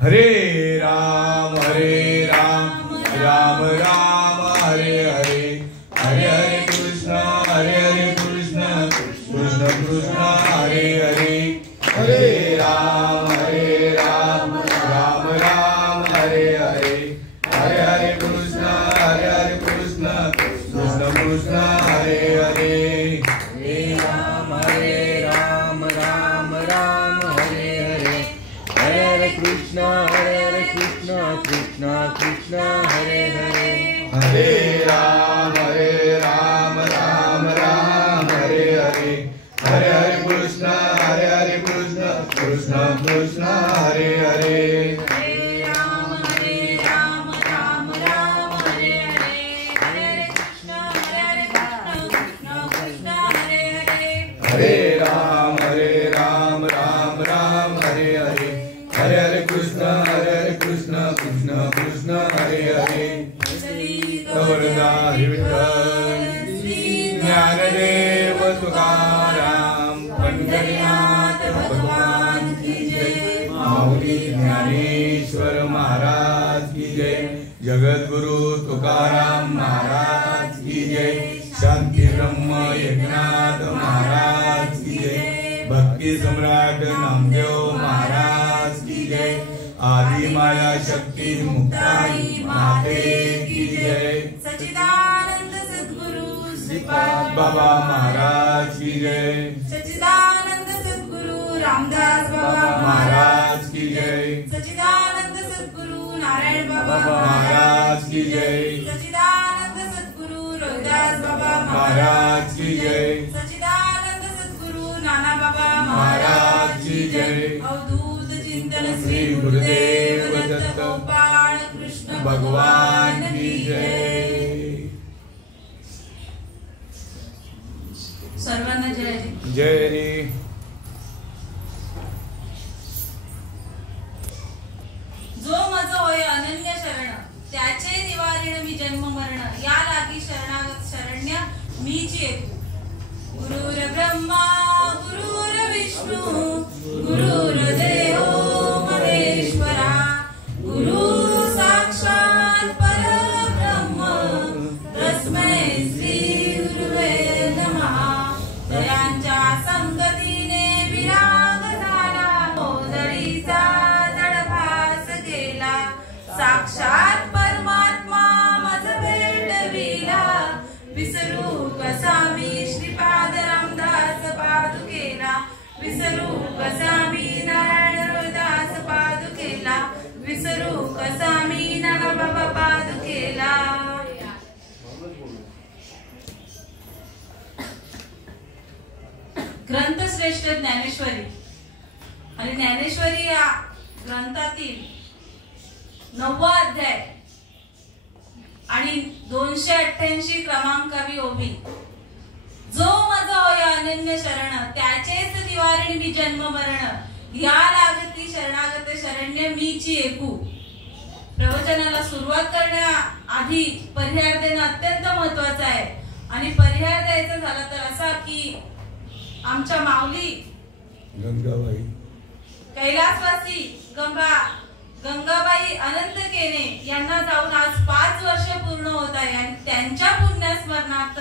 हरे राम राम राम हरे हरे, हरे हरे कृष्ण कृष्ण कृष्ण हरे हरे, हरे राम राम राम हरे हरे, हरे हरे कृष्ण कृष्ण कृष्ण हरे हरे, हरे राम राम राम हरे हरे, हरे हरे कृष्ण कृष्ण कृष्ण हरे हरे, हरे राम राम राम हरे हरे, हरे हरे कृष्ण कृष्ण कृष्ण हरे हरे, हरे राम राम राम हरे हरे, हरे हरे कृष्ण कृष्ण हरे हरे, हरे राम राम राम हरे हरे, हरे हरे कृष्ण कृष्ण कृष्ण हरे हरे, गौरदारी विठ्ठल श्री ज्ञानदेव तुकाराम पंढरीनाथ भगवान की जय, माऊली ज्ञानेश्वर महाराज की जय, जगद्गुरु तुकाराम महाराज की जय, शांती ब्रह्म एकनाथ महाराज की जय, भक्ति सम्राट नामदेव महाराज की जय, आदि माया शक्ति मुक्ताई माते की जय, सच्चिदानंद सद्गुरु श्रीपाद बाबा महाराज की जय, सच्चिदानंद सद्गुरु रामदास बाबा महाराज की जय, सच्चिदानंद सद्गुरु नारायण बाबा महाराज की जय, सच्चिदानंद सद्गुरु रोहिदास बाबा महाराज की जय, सच्चिदानंद सद्गुरु नाना बाबा महाराज की जय, अवधूत चिंतन श्री गुरुदेव दत्त गोपाळ कृष्ण भगवान की जय। सर्वांना जय जय रे। जो मज होय अनन्य शरण, त्याचे निवारिण मी जन्म मरण, या लागी शरणागत शरण्य मीच येतो। गुरुर ब्रह्मा गुरुर विष्णू गुरुर्देवो महेश्वरा, गुरु साक्षात परब्रह्म तस्मै श्री गुरुवे नमः। दयांच्या संगतीने विराग झाला, ओझळीचा जडभास गेला, साक्षात परमात्मा मज भेटविला, विसरू कसा मी श्रीपाद रामदास पादुकेला, विसरू कसा मी नारायण रोहिदास पादुकेला, विसरू कसा मी नाना बाबा पादुकेला। ग्रंथश्रेष्ठ ज्ञानेश्वरी, आणि ज्ञानेश्वरी या ग्रंथातील 9वा अध्याय आणि 288 क्रमांकावी ओवी। जो मज होय अनन्य शरण, त्याचेच निवारिण मी जन्म मरण, या लागती शरणागत शरण्य मीची एकू। प्रवचनाला सुरुवात करण्याआधी परिहार देणं अत्यंत महत्वाचं आहे, आणि परिहार द्यायचा झाला तर असा की आमच्या माऊली गंगाबाई कैलासवासी गंगाबाई अनंत केने यांना जाऊन आज 5 वर्ष पूर्ण होत आहे, आणि त्यांच्या पुण्यस्मरणार्थ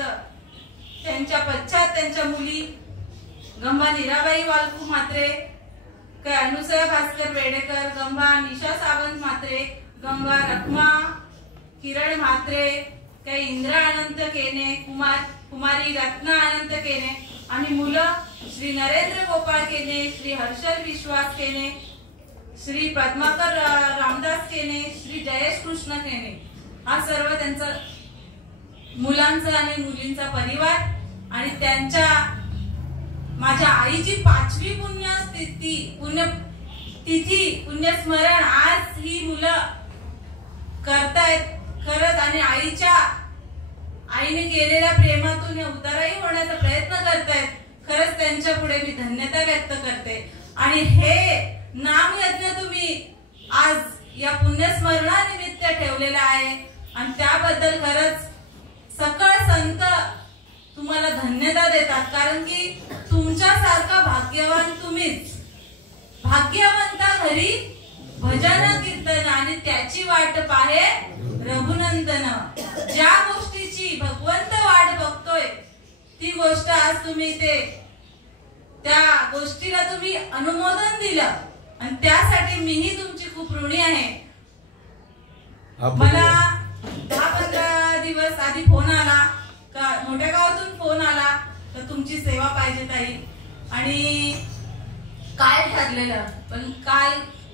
त्यांच्या पश्चात त्यांच्या मुली गंगा नीराबाई वालकू म्हात्रे, काय अनुसया भास्कर वेडेकर, गंगा निशा सावंत म्हात्रे, गंगा रखमा किरण म्हात्रे, काय इंद्रा अनंत केने, कुमारी रत्ना अनंत केने, आणि मुलं श्री नरेंद्र गोपाळ केने, श्री हर्षल विश्वास केने, श्री पद्माकर रामदास केने, श्री जयेश कृष्ण केने, हा सर्व त्यांचा मुलांचा आणि मुलींचा परिवार, आणि त्यांच्या माझ्या आईची 5वी पुण्यस्मरण आज ही मुलं करतायत खरंच, आणि आईने केलेल्या प्रेमातून उताराही होण्याचा प्रयत्न करतायत। खरंच त्यांच्या पुढे मी धन्यता व्यक्त करते, आणि हे नाम यज्ञ तुम्ही आज या पुण्यस्मरणानिमित्त ठेवलेला आहे, आणि त्याबद्दल खरंच सकळ संत तुम्हाला धन्यता देतात, कारण की तुमच्यासारखा भाग्यवान तुम्हीच। भाग्यवंत घरी भजन कीर्तन आणि त्याची वाट पाहे रघुनंदन. ज्या गोष्टीची भगवंत वाट बघतोय ती गोष्ट आज तुम्ही त्या गोष्टीला तुम्ही अनुमोदन दिलं आणि त्यासाठी मीही तुमची खूप ऋणी आहे. मला 10-15 दिवस आधी फोन आला का मोठ्या गावातून फोन आला तर तुमची सेवा पाहिजे ताई. आणि काल ठरलेलं पण काल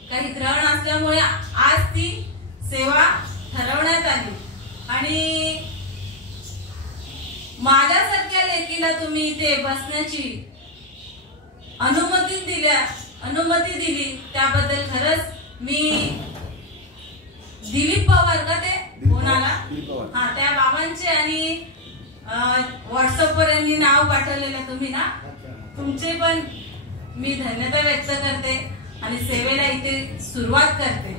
काही ग्रहण असल्यामुळे आज ती सेवा ठरवण्यात आली. आणि माझ्यासारख्या लेकीला तुम्ही इथे बसण्याची अनुमती दिली त्याबद्दल खरंच मी दिलीप पवार का ते फोन आला हा त्या बाबांचे आणि व्हॉट्सअप वर यांनी नाव पाठवलेलं तुम्ही ना तुमचे पण मी धन्यवाद व्यक्त करते आणि सेवेला इथे सुरुवात करते.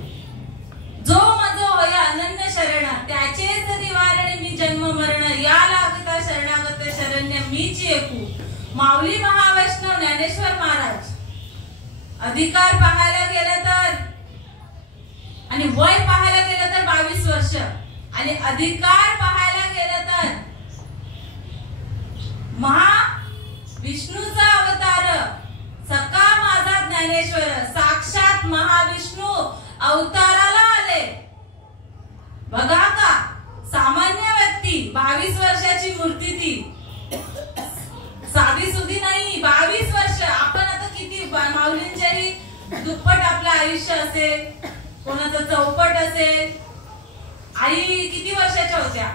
जो मजो होय अनन्य शरण त्याचेच निवारण मी जन्म मरण या लागता शरणागत शरण्य मीच एकू. माऊली महावैष्णव ज्ञानेश्वर महाराज. अधिकार पाहायला गेलं तर आणि वय पाहायला गेलं तर 22 वर्ष आणि अधिकार पाहायला गेलं तर महाविष्णूचा अवतार सका माझा ज्ञानेश्वर साक्षात महाविष्णू अवताराला आले. बघा का सामान्य व्यक्ती 22 वर्षाची मूर्ती ती साधी सुधी नाही. 22 वर्ष. आपण आता किती माऊलींच्याही दुप्पट आपलं आयुष्य असेल कोणाचं चौपट असेल. आई किती वर्षाच्या होत्या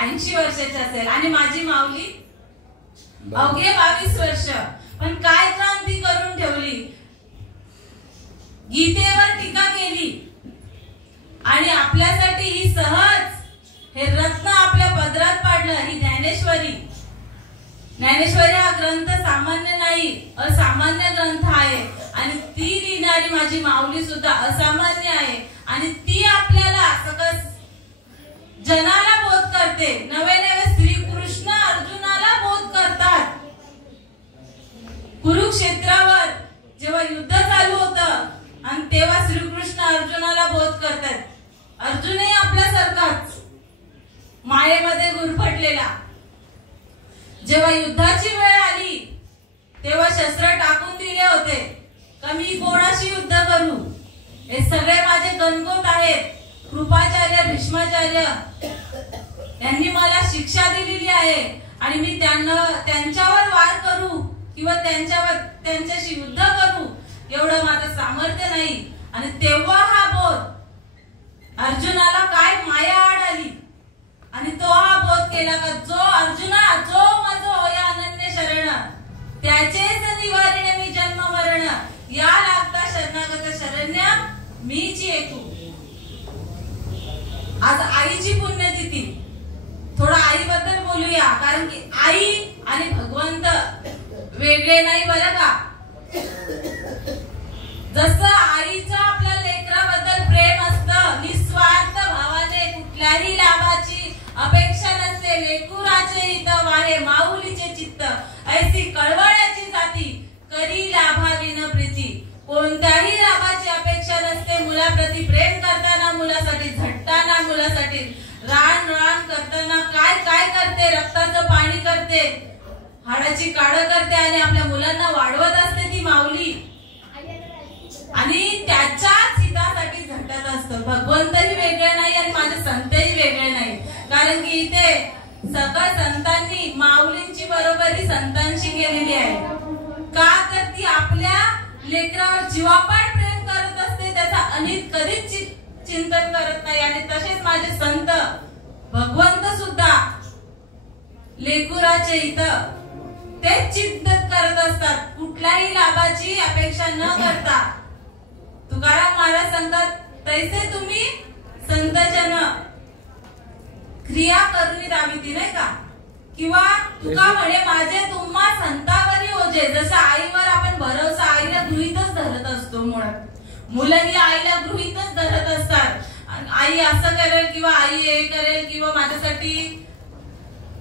80 वर्षाची असेल आणि माझी माऊली अवघे 22 वर्ष. पण काय क्रांती करून ठेवली. गीतेवर टीका केली आणि आपल्यासाठी ही सहज हे रत्न आपल्या पदरात पाडलं. ही ज्ञानेश्वरी हा ग्रंथ सामान्य नाही असामान्य ग्रंथ आहे आणि ती लिहिणारी माझी माऊली सुद्धा असामान्य आहे आणि ती आपल्याला सगळं जनाला बोध करते. नवे श्रीकृष्ण अर्जुनाला बोध करतात. कुरुक्षेत्रावर जेव्हा युद्ध चालू होतं आणि तेव्हा श्रीकृष्ण अर्जुनाला बोध करतात. अर्जुनही आपल्यासारखाच मायेमध्ये गुरफटलेला. जेव्हा युद्धाची वेळ आली तेव्हा शस्त्र टाकून दिले होते का मी कोणाशी युद्ध करू. हे सगळे माझे गणगोत आहेत. कृपाचार्य भीष्माचार्य यांनी मला शिक्षा दिलेली आहे आणि मी त्यांच्यावर वार करू किंवा त्यांच्याशी युद्ध करू एवढं माझं सामर्थ्य नाही. आणि तेव्हा हा बोध अर्जुनाला काय माया आड आली आणि तो हा बोध केला का जो अर्जुना जो माझं होय अनन्य शरण त्याचेच निवारण मी जन्म मरण या लागता शरणागत शरण्य मीच एकू. आज आईची पुण्यतिथी. थोडं आईबद्दल बोलूया कारण की आई आणि भगवंत वेगळे नाही बरं का. जसं आईचं आपल्या लेकराबद्दल प्रेम असतं निस्वार्थ भावाने कुठल्याही लाभाची अपेक्षा नसते. लेकुराचे हित वाहे माऊलीचे चित्त ऐसी कळवळ्याची जाती करी लाभाविन प्रीती. कोणत्याही लाभाची अपेक्षा नसते. मुलाप्रती प्रेम करताना मुलासाठी झटताना मुलासाठी रान करताना काय करते रक्ताचं पाणी करते हाडाची काढ करते आणि आपल्या मुलांना वाढवत असते ती माऊली आणि त्याच्याच हितासाठी झटत असतं. भगवंतही वेगळे नाही आणि माझे संतही वेगळे नाही कारण की इथे सगळ्या संतांनी माऊलींची बरोबरी संतांशी केलेली आहे. का तर ती आपल्या लेकरावर जीवापाड प्रेम करत असते. त्याचा अनित कधीच चिंतन करत नाही आणि तसेच माझे संत भगवंत सुद्धा लेकुराचे हित तेच चिंतन करत असतात कुठल्याही लाभाची अपेक्षा न करता. तुकाराम महाराज सांगतात तैसे तुम्ही संतजन क्रिया करून दाविती नाही का. किंवा तुका म्हणे माझे तुम्हा संतावरी ओझे. जसं आईवर आपण भरोसा आईला गृहीतच धरत असतो. मुळात मुलंही आईला गृहीतच धरत असतात. आई असं करेल किंवा आई हे करेल किंवा माझ्यासाठी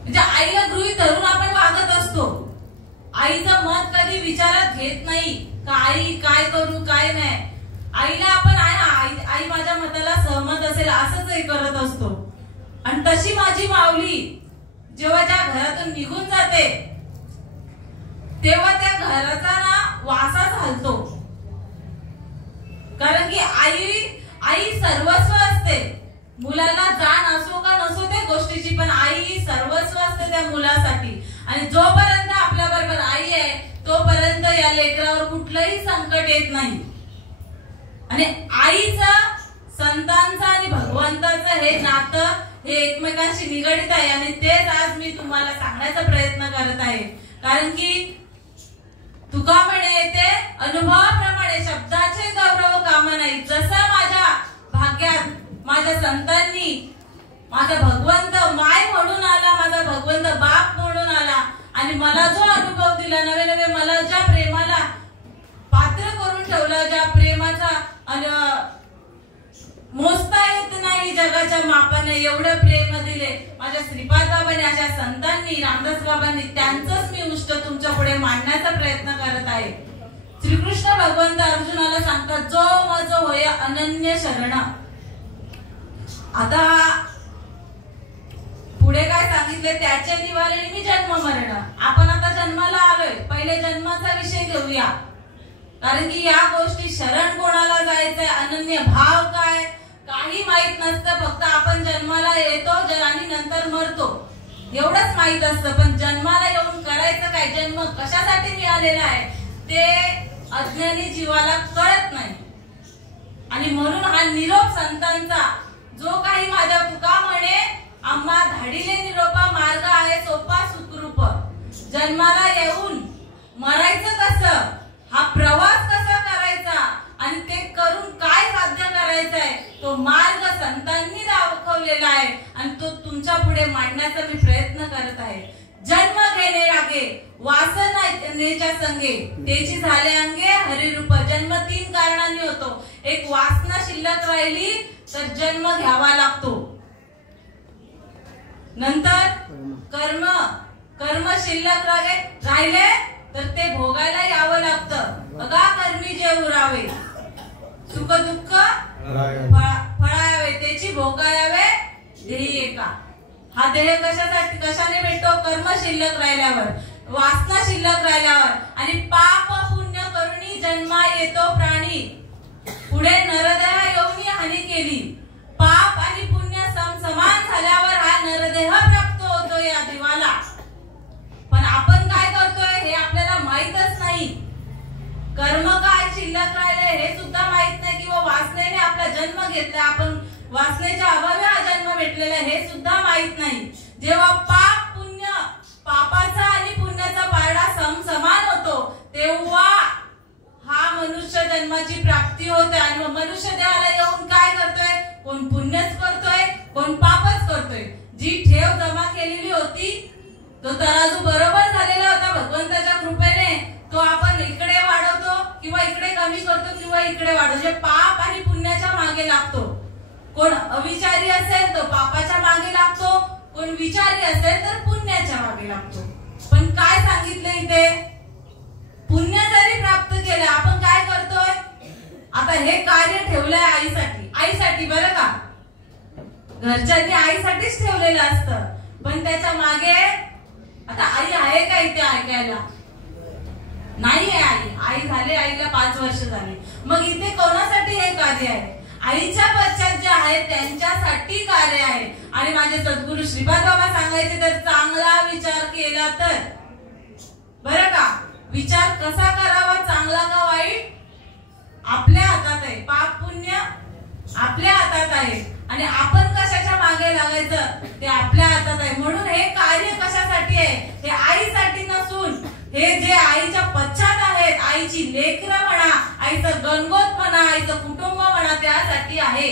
म्हणजे आईला गृहीत धरून आपण वागत असतो. आई विचारात घेत नाही का आई काय करू काय नाही. आईला आपण आई माझ्या मताला सहमत असेल असंच हे करत असतो. आणि तशी माझी माऊली जेव्हा ज्या घरातून निघून जाते तेव्हा त्या घराचा ना वासाच हलतो. कारण की आई सर्वस्व असते. मुलाला जाण असो का नसो त्या गोष्टीची, पण आई ही सर्वस्व असते त्या मुलासाठी. आणि जोपर्यंत आपल्या बरोबर आई आहे तोपर्यंत या लेकरावर कुठलंही संकट येत नाही. आणि आईचं, संतांचं आणि भगवंताचं हे नातं हे एकमेकांशी निगडित आहे. आणि तेच आज मी तुम्हाला सांगण्याचा प्रयत्न करत आहे. कारण की तुका म्हणे येते अनुभवाप्रमाणे शब्दाचे गौरव काम नाही. जसं माझ्या भाग्यात माझ्या संतांनी माझा भगवंत माय म्हणून आला, माझा भगवंत बाप म्हणून आला आणि मला जो अनुभव दिला, नवे नवे मला ज्या प्रेमाला पात्र करून ठेवलं, ज्या प्रेमाचा मोजता येत नाही जगाच्या मापाने एवढं प्रेम दिले माझ्या श्रीपाद बाबांनी, अशा संतांनी, रामदास बाबांनी, त्यांचंच मी उष्ट तुमच्या पुढे मांडण्याचा प्रयत्न करत आहे. श्रीकृष्ण भगवंत अर्जुनाला सांगतात, जो मज होय अनन्य शरण. आता पुढे काय सांगितले, त्याचे निवारणी मी जन्म मरण. आपण आता जन्माला आलोय, पहिले जन्माचा विषय घेऊया. कारण की या गोष्टी शरण कोणाला जायचंय, अनन्य भाव काय काही माहित नसतं. फक्त आपण जन्माला येतो आणि नंतर मरतो एवढंच माहित असतं. पण जन्माला येऊन करायचं काय, जन्म कशासाठी मिळालेला आहे ते अज्ञानी जीवाला कळत नाही. आणि म्हणून हा निरोप संतांचा जो काही माझ्या तुका म्हणे आम्हा धाडिले निरोपा मार्ग आहे सोपा सुखरूप. जन्माला येऊन मरायचं कसं, हा प्रवास कसा करायचा आणि ते करून काय साध्य करायचंय तो मार्ग संतांनी दाखवलेला आहे. आणि तो तुमच्या पुढे मांडण्याचा मी प्रयत्न करत आहे. जन्म घेणे लागे वासनेच्या संगे त्याची झाले अंगे हरिरूप. जन्म 3 कारणांनी होतो. एक वासना शिल्लक राहिली तर जन्म घ्यावा लागतो. नंतर कर्म शिल्लक राहिले तर ते भोगायला यावं लागतं. अगा कर्मी जे उरावे सुख दुःख फळावे त्याची भोगायावे देही एका. हा देह कशाने भेटतो, कर्म शिल्लक राहिल्यावर, वासना शिल्लक राहिल्यावर. आणि पाप पुण्य करुणी जन्मा येतो प्राणी. पुढे नरदेह येऊन हानी केली. पाप आणि पुण्य समान झाल्यावर हा नरदेह प्राप्त होतो या जीवाला. पण आपण काय करतोय हे आपल्याला माहीतच नाही. कर्म काय शिल्लक राहिले हे सुद्धा माहित नाही, किंवा वासनेने आपला जन्म घेतला, आपण वासनेच्या अभावी हा जन्म भेटलेला हे सुद्धा माहित नाही. जेव्हा पापाचा आणि पुण्याचा पारडा समान होतो तेव्हा हा मनुष्य जन्माची प्राप्ती होते. आणि मनुष्य देहाला येऊन काय करतोय, कोण पुण्यच करतोय कोण पापच करतोय. जी ठेव जमा केलेली होती तो तराजू बरोबर झालेला होता भगवंताच्या कृपेने, तो आपण इकडे वाढवतो किंवा इकडे कमी करतो किंवा इकडे वाढवतो. पाप आणि पुण्याच्या मागे लागतो. कोण अविचारी असेल तो पापाच्या मागे लागतो, कोण विचारी असेल तर पुण्याच्या मागे लागतो. पण काय सांगितलं इथे, पुण्य जरी प्राप्त केलं आपण काय करतोय, आता हे कार्य ठेवलंय आईसाठी बरं का, घरच्यांनी आईसाठीच ठेवलेलं असतं. पण त्याच्या मागे आता आई आहे का इथे ऐकायला, नाही आहे. आई झाली, आईला 5 वर्ष झाली. मग इथे कोणासाठी हे कार्य आहे, आईच्या पश्चात जे आहेत त्यांच्यासाठी कार्य आहे. आणि माझे सद्गुरू श्रीपाद बाबा सांगायचे तर चांगला विचार केला तर, बरं का, विचार कसा करावा, चांगला का वाईट आपल्या हातात आहे. पाप पुण्य आपल्या हातात आहे आणि आपण कशाच्या मागे लागायचं ते आपल्या हातात आहे. म्हणून हे कार्य कशासाठी आहे, हे आईसाठी नसून हे जे आईच्या पश्चात आहेत, आईची लेकरं म्हणा, आईचं गणगोत म्हणा, आईचं कुटुंब म्हणा, त्यासाठी आहे.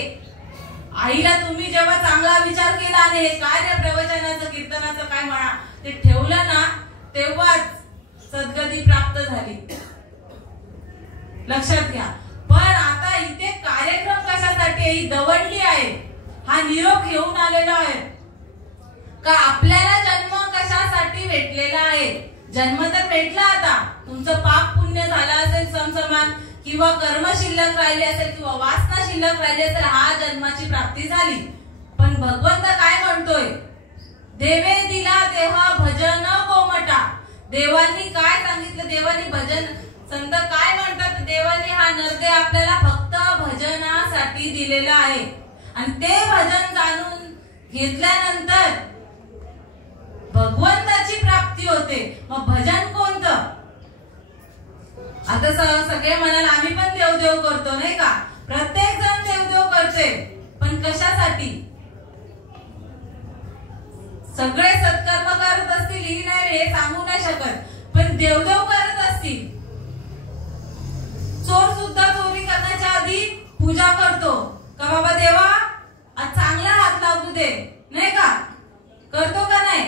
आईला तुम्ही जेव्हा चांगला विचार केला आणि हे कार्य प्रवचनाचं कीर्तनाचं काय म्हणा ते ठेवलं ना, तेव्हाच सद्गती प्राप्त झाली. लक्षात घ्या. पण आता इथे कार्यक्रम कशासाठी, ही दवंडी आहे, हा निरोप घेऊन आलेला आहे का आपल्याला जन्म कशासाठी भेटलेला आहे. जन्म तर भेटला, आता तुमचं पाप पुण्य झालं असेल समसमान, किंवा कर्म शिल्लक राहिले असेल, किंवा वासना शिल्लक राहिली असेल, हा जन्माची प्राप्ती झाली. पण भगवंत काय म्हणतोय? देवे दिला देह भजन कोमटा. देवांनी काय सांगितलं? देवांनी भजन, संत काय म्हणतात? देवांनी हा नरदेह आपल्याला फक्त भजनासाठी दिलेला आहे. आणि ते भजन जाणून घेतल्यानंतर भगवंताची प्राप्ती होते. मग भजन कोणतं? आता सगळे म्हणाल आम्ही पण देवदेव करतो, नाही का? प्रत्येक जण देवदेव करते, पण कशासाठी? सगळे सत्कर्म करत असतील ही नाही हे सांगू नाही शकत, पण देवदेव करत असतील. चोर सुद्धा चोरी करण्याच्या आधी पूजा करतो का बाबा देवा आज चांगला हात लागू दे, नाही का? करतो का नाही?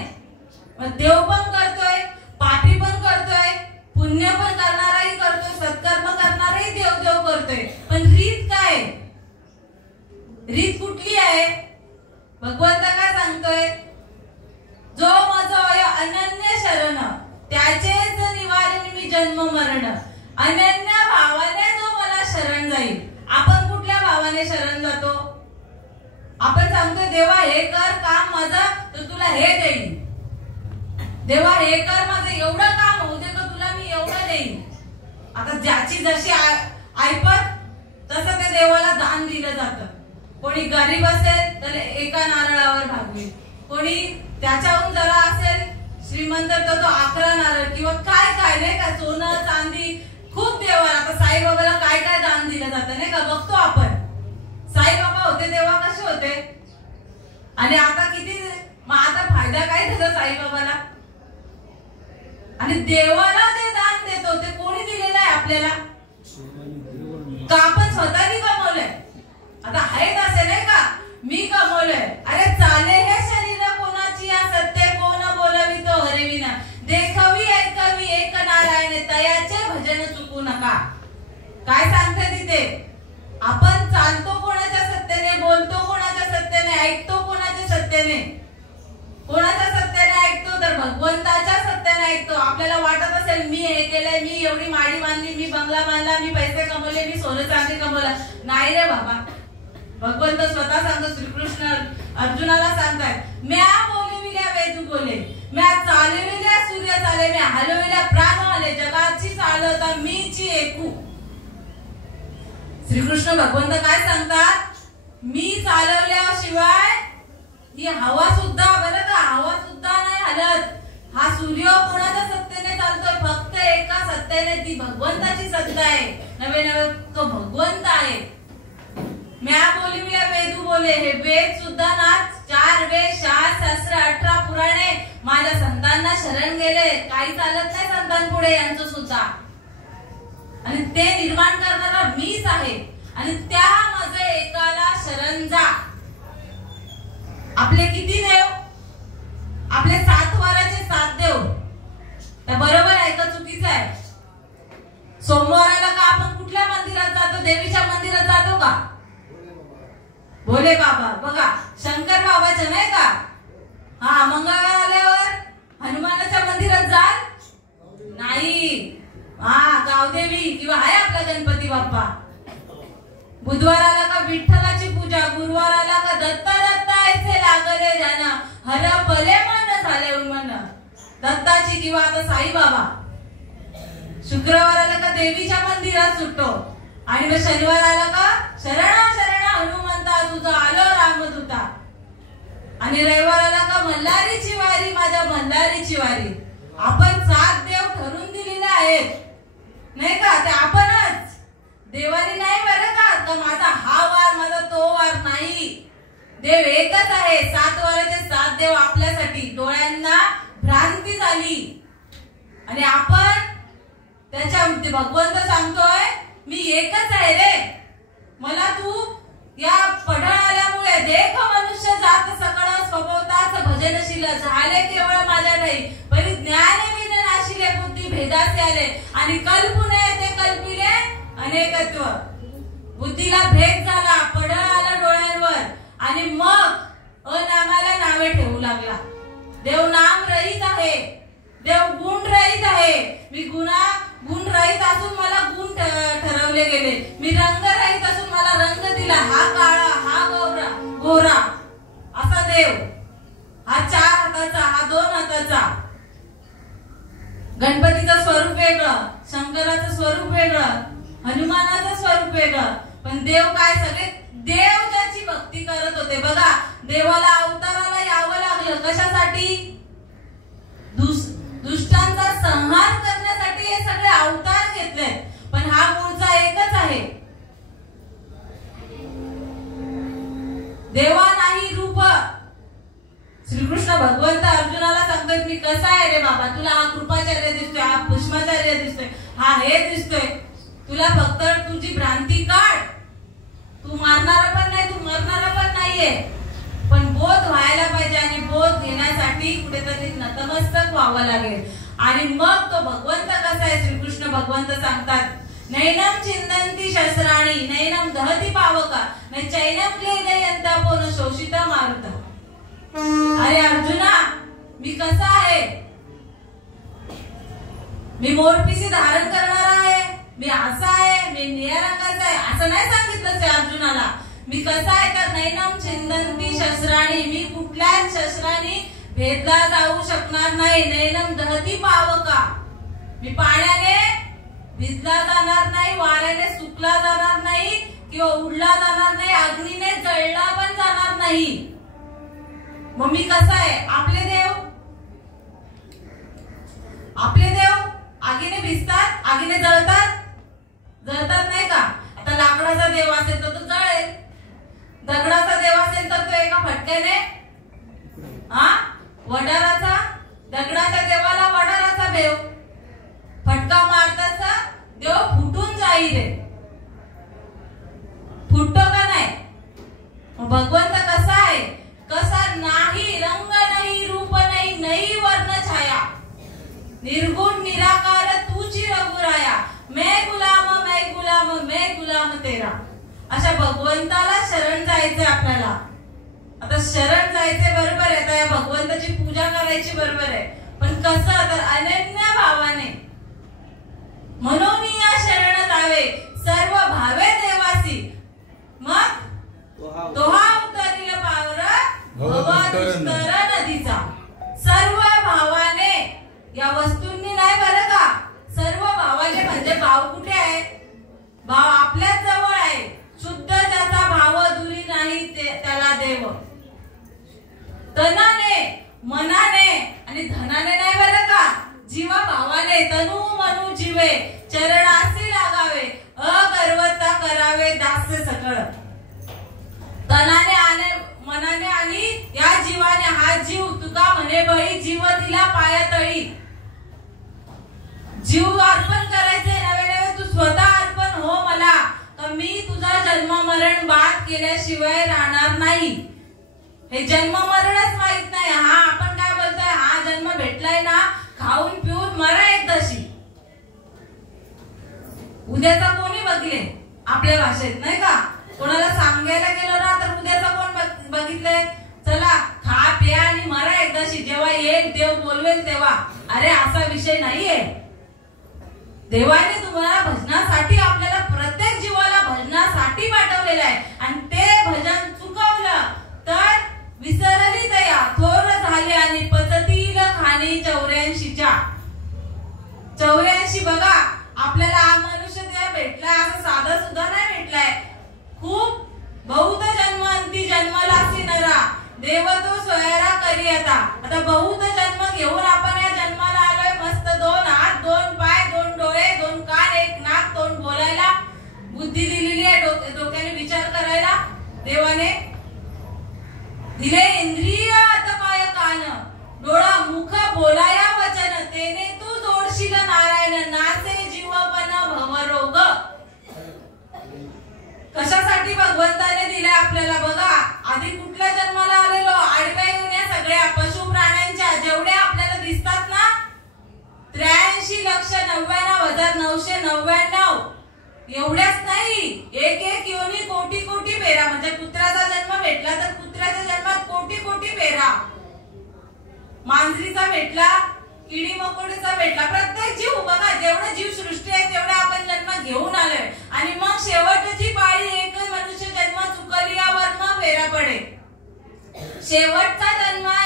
मग देव पण करतोय, पापी पण करतोय, पुण्य पण करणाराही करतोय, सत्कर्म करणाराही देवदेव करतोय. पण रीत काय? रीत कुठली आहे? भगवंत काय सांगतोय? जो मजोय अनन्य शरण त्याचेच निवारण मी जन्म मरण. अनन्य भावाने जो मला शरण जाईल. आपण कुठल्या भावाने शरण जातो? आपण सांगतोय देवा हे कर काम माझं तर तुला हे देईन. देवा हे कर माझं एवढं काम होऊ दे का तुला मी एवढं देईन. आता ज्याची जशी ऐपत तसं ते देवाला दान दिलं जातं. कोणी गरीब असेल तर एका नारळावर भागवेल, कोणी त्याच्याहून जरा असेल श्रीमंत तर तो 11 नारळ किंवा काय काय, नाही का? सोनं चांदी खूप देवाला. आता साईबाबाला काय काय दान दिलं जातं, नाही का? बघतो आपण. साईबाबा होते तेव्हा कसे होते आणि आता किती. मग आता फायदा काय झाला साईबाबाला? आणि देवाला जे दान देतो ते कोणी दिलेलं आहे आपल्याला? का आपण स्वतःनी कमवलंय? आता आहेत असे, नाही का? मी कमवलंय. अरे चाले हे शरीर कोणाची या सत्य कोण बोलवितो हरविना. देखवी ऐकवी एक नारायण तयाचे भजन चुकू नका. काय सांगते तिथे? आपण चालतो कोणाच्या सत्तेने, बोलतो कोणाच्या सत्तेने, ऐकतो कोणाच्या सत्तेने? कोणाच्या सत्तेने ऐकतो? तर भगवंताच्या सत्तेने ऐकतो. आपल्याला वाटत असेल मी हे केलंय, मी एवढी माडी बांधली, मी बंगला बांधला, मी पैसे कमवले, मी सोनं चांदी कमवला. नाही रे बाबा. भगवंत स्वतः सांगतो, श्रीकृष्ण अर्जुनाला सांगताय, म्या बोलविल्या वेद बोले, म्या चालविल्या सूर्य चाले, म्या हलविल्या प्राण आले, जगाची चालवता मीची एकू. श्रीकृष्ण भगवंत काय सांगतात? मी चालवल्याशिवाय ही हवा सुद्धा, बरं का, हवा सुद्धा नाही हलत. हा सूर्य कोणाच्या सत्तेने चालतोय? फक्त एका सत्तेने, ती भगवंताची सत्ता आहे. नवे नवे तो भगवंत आहे. म्या बोलविल्या वेदू बोले, हे वेद सुद्धा ना 4 वेद 6 शास्त्र 18 पुराणे माझ्या संतांना शरण गेले. काही चालत नाही संतान पुढे यांचं सुद्धा. आणि ते निर्माण करणारा मीच आहे. आणि त्या माझे एकाला शरण जा. आपले किती देव? आपले 7 वाराचे 7 देव. त्या बरोबर आहे का चुकीचं आहे? सोमवाराला का आपण कुठल्या मंदिरात जातो? देवीच्या मंदिरात जातो का? भोले बाबा. बघा शंकर बाबाच्या, नाही का? हा. मंगळवार आल्यावर हनुमानाच्या मंदिरात जाल नाही. हा. गावदेवी किंवा आहे आपला गणपती बाप्पा. बुधवार आला का विठ्ठलाची पूजा, गुरुवार आला का दत्ता दत्ता ऐसे लागले ध्यान, हर भले मन झाले उन्मन. दत्ताची किंवा आता साईबाबा. शुक्रवार आला का देवीच्या मंदिरात सुटतो. आणि मग शनिवार आला का शरणा शरणा हनुमंता तुझा आलो रामदूता. आणि रविवार आला का मल्हारीची वारी, माझ्या मल्हारीची वारी. आपण 7 देव ठरवून दिलेले आहेत, नाही का? ते आपणच. देवानी नाही बरं का माझा हा वार, माझा तो वार नाही. देव एकच आहे. 7 वाराचे 7 देव आपल्यासाठी. डोळ्यांना भ्रांती झाली आणि आपण त्याच्या भगवंत सांगतोय मी एकच आहे रे. मला तू या पढळ आल्यामुळे देख मनुष्य जात सकळ स्वभावताच भजनशील झाले केवळ माझ्या ठाई, परी ज्ञान विन नाशिले बुद्धी भेदासे आले, आणि कल्पुने ते कल्पिले अनेकत्व. बुद्धीला भेद झाला, पढळ आला डोळ्यांवर, आणि मग अनामाला नावे ठेवू लागला. देव नाम रहित आहे, देव गुण रहित आहे. मी गुणरहित असून मला गुण ठरवले गेले. मी रंगरहित असून मला रंग दिला. हा काळा, हा गोरा असा देव, हा 4 हाताचा, हा 2 हाताचा. गणपतीचं स्वरूप वेगळं, शंकराचं स्वरूप वेगळं, हनुमानाचं स्वरूप वेगळं. पण देव काय, सगळे देव ज्याची भक्ती करत होते. बघा, देवाला अवताराला यावं लागलं कशासाठी? दुष्टांचा संहार करण्यासाठी हे सगळे अवतार घेतलेत. पण हा मूळचा एकच आहे. देवा नाही रूप. श्रीकृष्ण भगवंत अर्जुनाला सांगतोय, मी कसा आहे रे बाबा? तुला हा कृपाचार्य दिसतोय, हा भीष्माचार्य दिसतोय, हा हे दिसतोय. तुला फक्त तुझी भ्रांती काढ. तू मारणारा पण नाही, तू मरणारा पण नाहीये. पण बोध व्हायला पाहिजे आणि बोध घेण्यासाठी कुठेतरी नतमस्तक व्हावं लागेल. आणि मग तो भगवंत कसा आहे? श्रीकृष्ण भगवंत सांगतात, नैनम चिंदंती शस्त्राणी नैनम दहती पावका न चैनम क्लेदयंता पोन शोषिता मारुता. अरे अर्जुना, मी कसा आहे? मी मोरपिसी धारण करणारा आहे, मी असा आहे, मी निळ्या रंगाचा आहे असं नाही सांगितलं ते अर्जुनाला. मी कसा आहे तर नैनम चिंदंती शस्त्राणी, मी कुठल्याच शस्त्राने भेदला जाऊ शकणार नाही. नैनम दहती पावका, मी पाण्याने भिजला जाणार नाही, वाऱ्याने सुकला जाणार नाही किंवा उडला जाणार नाही, अग्नीने जळला पण जाणार नाही. मग मी कसा आहे? आपले देव आगीने भिजतात, आगीने जळतात नाही का? आता लाकडाचा देव असेल तर तो जळेल, दगडाचा देव असेल तर तो एका फटक्याने, वडाराचा, दगडाच्या देवाला वडाराचा देव फटका मारताचा देव फुटून जाईल. फुटतो का नाही? भगवंत कसा आहे? कसा नाही, रंग नाही, रूप नाही, नाही वर्ण छाया, निर्गुण निराकार तुझी रघुराया, मैं गुलाम तेरा. अशा भगवंताला शरण जायचंय आपल्याला. आता शरण जायचंय बरोबर आहे, आता या भगवंताची पूजा करायची बरोबर आहे. पण कसं? तर अनन्य भावाने. म्हणून या शरण जावे सर्व भावे देवासी, मग दोहा उतरील पावर भवदुष्टर नदीचा. सर्व भावाने, या वस्तूंनी नाही बरं का, सर्व भावाने. म्हणजे भाव कुठे आहे? भाव आपल्याच जवळ आहे. शुद्ध ज्याचा भाव दुरी नाही त्याला देव. तनाने, मनाने आणि धनाने नाही बरं का, जीवा भावाने. तनु मनु जीवे चरणासी लागावे, अगर्वता करावे दास्य सकळ. तनाने आणि मनाने आणि या जीवाने. हा जीव, तुका म्हणे बळी जीव दिला पायातळी. जीव अर्पण करायचे नवे, तू स्वतः अर्पण हो मला, तर मी तुझा जन्म मरण बाद केल्याशिवाय राहणार नाही. हे जन्म मरणच माहित नाही. हा आपण काय बोलतोय, हा जन्म भेटलाय ना, खाऊन पिऊन मरा एकदाशी. उद्याचा कोणी बघले आपल्या भाषेत नाही का? कोणाला सांगायला गेलो ना तर उद्याचा कोण बघितलंय? चला खा प्या आणि मरा एकदाशी, जेव्हा येईल देव बोलवेल तेव्हा. अरे असा विषय नाहीये. देवाने तुम्हाला भजनासाठी, आपल्याला प्रत्येक जीवाला भजनासाठी पाठवलेलं आहे. आणि ते भजन चुकवलं तर विसरली तया थोर झाले आणि पचतील खाणी 84च्या. 84 बघा, आपल्याला हा मनुष्य देह भेटलाय असं साधा सुद्धा नाही भेटलाय. खूप बहुत जन्म अंती जन्मलासी नरा, देव तो सोयरा करी. आता बहुत जन्म घेऊन आपण या जन्माला आलोय. मस्त 2 हात, 2 पाय, 2 डोळे, 2 कान, 1 नाक, तोंड बोलायला बुद्धी दिलेली आहे, डोक्याने विचार करायला देवाने दिले. इंद्रिय पाय कान, डोळा, मुख, बोलाया वचन, तेने तू जोडशील नारायण, नासे जीवपण भवरोग. कशासाठी भगवंताने दिले आपल्याला? बघा, आधी कुठल्या जन्माला आलेलो? आडव्या येऊन या सगळ्या पशु प्राण्यांच्या जेवढ्या आपल्याला दिसतात ना, 83,99,999 एवढ्याच नाही, एक योनी कोटी कोटी पेरा. म्हणजे कुत्र्याचा जन्म भेटला तर कुत्र्याच्या जन्मात कोटी कोटी पेरा. मांजरीचा भेटला किडी मकोडीचा भेटला. प्रत्येक जीव बघा, जेवढे जीव सृष्टी आहे तेवढे आपण जन्म घेऊन आलोय. आणि मग शेवटची पाळी एक मनुष्य जन्म चुकलियावर मग फेरा पडे. शेवटचा जन्म आहे.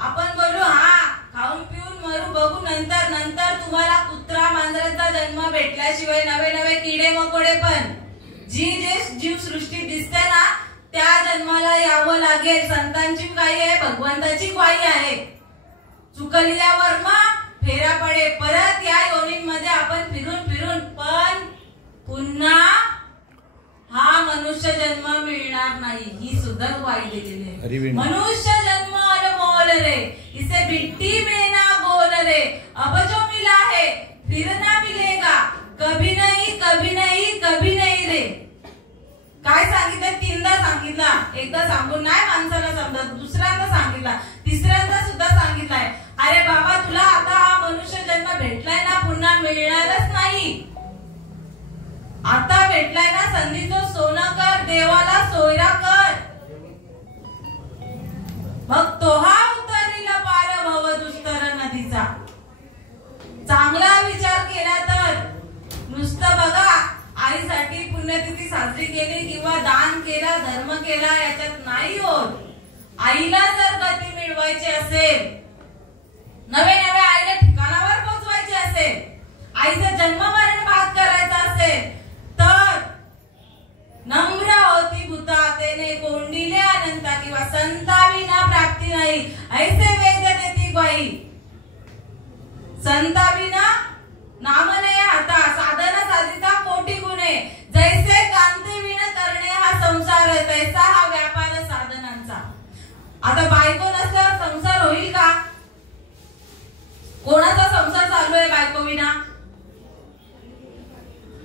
आपण बोलू हा खाऊन पिऊन मरू, बघू नंतर. नंतर तुम्हाला कुत्रा मांजराचा जन्म भेटल्याशिवाय नवे नवे किडे मकोडे पण जी जे जीव सृष्टी दिसते ना त्या जन्माला यावं लागेल. संतांची ग्वाही आहे, भगवंताची ग्वाही आहे. चुकलियावर मग फेरा पडे. परत या योनीमध्ये आपण फिरून फिरून पण पुन्हा हा मनुष्य जन्म मिळणार नाही, ही सुद्धा ग्वाही दिलेली आहे. मनुष्य जन्म अनमोल रे, इसे बिट्टी में ना गोल रे, अब जो मिला है फिर ना मिलेगा, कभी नहीं कभी नहीं कभी नहीं रे. काय सांगितलं? तीनदा सांगितला. एकदा सांगून नाही माणसाला समजत, दुसऱ्यांदा सांगितला, तिसऱ्यांदा सुद्धा सांगितलाय. अरे बाबा तुला आता हा मनुष्य जन्म भेटलाय ना, पुन्हा मिळणारच नाही. आता भेटलाय ना, संधीचं सोनं कर, देवाला सोयरा कर. मग तो हा उतरीला पार भव दुस्तर नदीचा. चांगला विचार केला तर नुसतं बघा आईसाठी पुण्यतिथी साजरी केली किंवा दान केला, धर्म केला याच्यात नाही होत. आईला जर गती मिळवायची असेल, नवे नवे आईला ठिकाणावर पोहोचवायचे असेल, आईचं जन्म मरण भाग करायचा असेल तर नम्र होती भूता तेने कोंडिले अनंता किंवा संता विना प्राप्ती नाही, ऐसे वेद देती ग्वाही. संता विना नाम नाही आता, साधना साधिता कोटी गुणे, जैसे कांते विण करणे हा संसार, तैसा हा व्यापार साधनांचा. आता बायको नसल्यावर संसार होईल का? कोणाचा संसार चालू आहे बायको विना?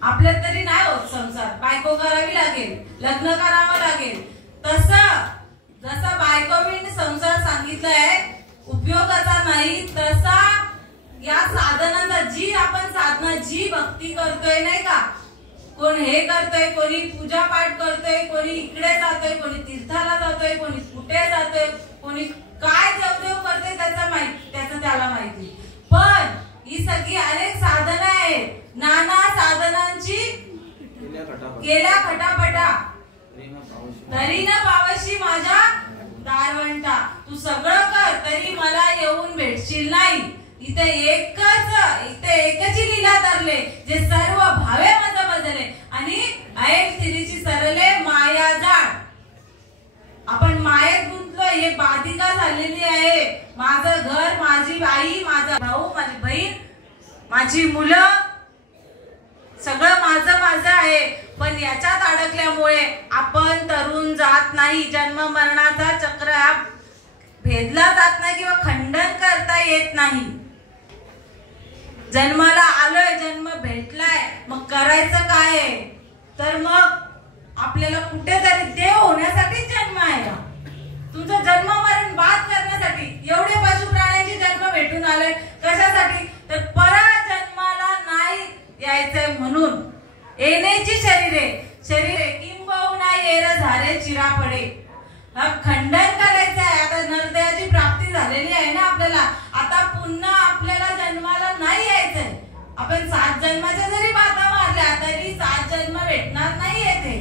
आपल्यात तरी नाही होत संसार. बायको करावी लागेल, लग्न करावं लागेल. तसं जसा बायको विण संसार सांगितलाय उपयोगाचा नाही, तसा या साधनांचा जी आपण साधना जी भक्ती करतोय नाही का, कोण हे करतोय, कोणी पूजा पाठ करतोय, कोणी इकडे जातोय, कोणी तीर्थाला जातोय, कोणी कुठे जातोय, कोणी काय देवदेव करतोय त्याचं त्याला माहिती. पण ही सगळी अनेक साधना आहेत. नाना साधनांची केल्या खटापटा, तरी न पावशी माझ्या दारवंटा. तू सगळं कर तरी मला येऊन भेटशील नाही. इथे एकची लीला तरले, जे सर्व भावे मज बदले आणि ऐक तिरीची सरले माया जाळ. आपण मायेत गुंतलो, हे बाधिका झालेली आहे. माझं घर, माझी आई, माझा भाऊ, माझी बहीण, माझी मुलं, सगळं माझं आहे. पण याच्यात अडकल्यामुळे आपण तरुण जात नाही. जन्म मरणाचा चक्र हा भेदला जात नाही किंवा खंडन करता येत नाही. जन्माला आलोय, जन्म भेटलाय, मग करायचं काय? तर मग आपल्याला कुठेतरी देव होण्यासाठी जन्म आहे का? तुमचं जन्म मरण बाद करण्यासाठी. एवढे पशु प्राण्यांचे जन्म भेटून आले कशासाठी? तर परत जन्माला नाही यायचंय म्हणून. येण्याची शरीरे किंबहुना येर झाले चिरा पडे. खंडन करायचं आहे. आता नरदेहाची प्राप्ती झालेली आहे ना आपल्याला. आता पुन्हा आपल्याला जन्माला नाही यायचंय. आपण 7 जन्माच्या जरी बाता मारल्या तरी 7 जन्म भेटणार नाही येते.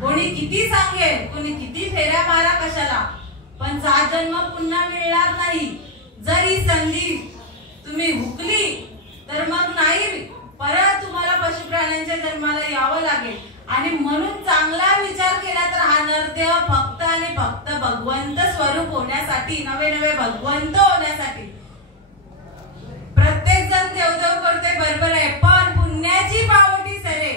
कोणी किती सांगेल, कोणी किती फेऱ्या मारा कशाला, पण 7 जन्म पुन्हा मिळणार नाही. जर ही संधी तुम्ही हुकली तर मग नाही, परत तुम्हाला पशु प्राण्यांच्या जन्माला यावं लागेल. आणि म्हणून चांगला विचार केला तर हा नरदेह फक्त आणि फक्त भगवंत स्वरूप होण्यासाठी, नवे नवे भगवंत होण्यासाठी. प्रत्येक जण देवदेव करते बरोबर आहे, पण पुण्याची पावटी सरे,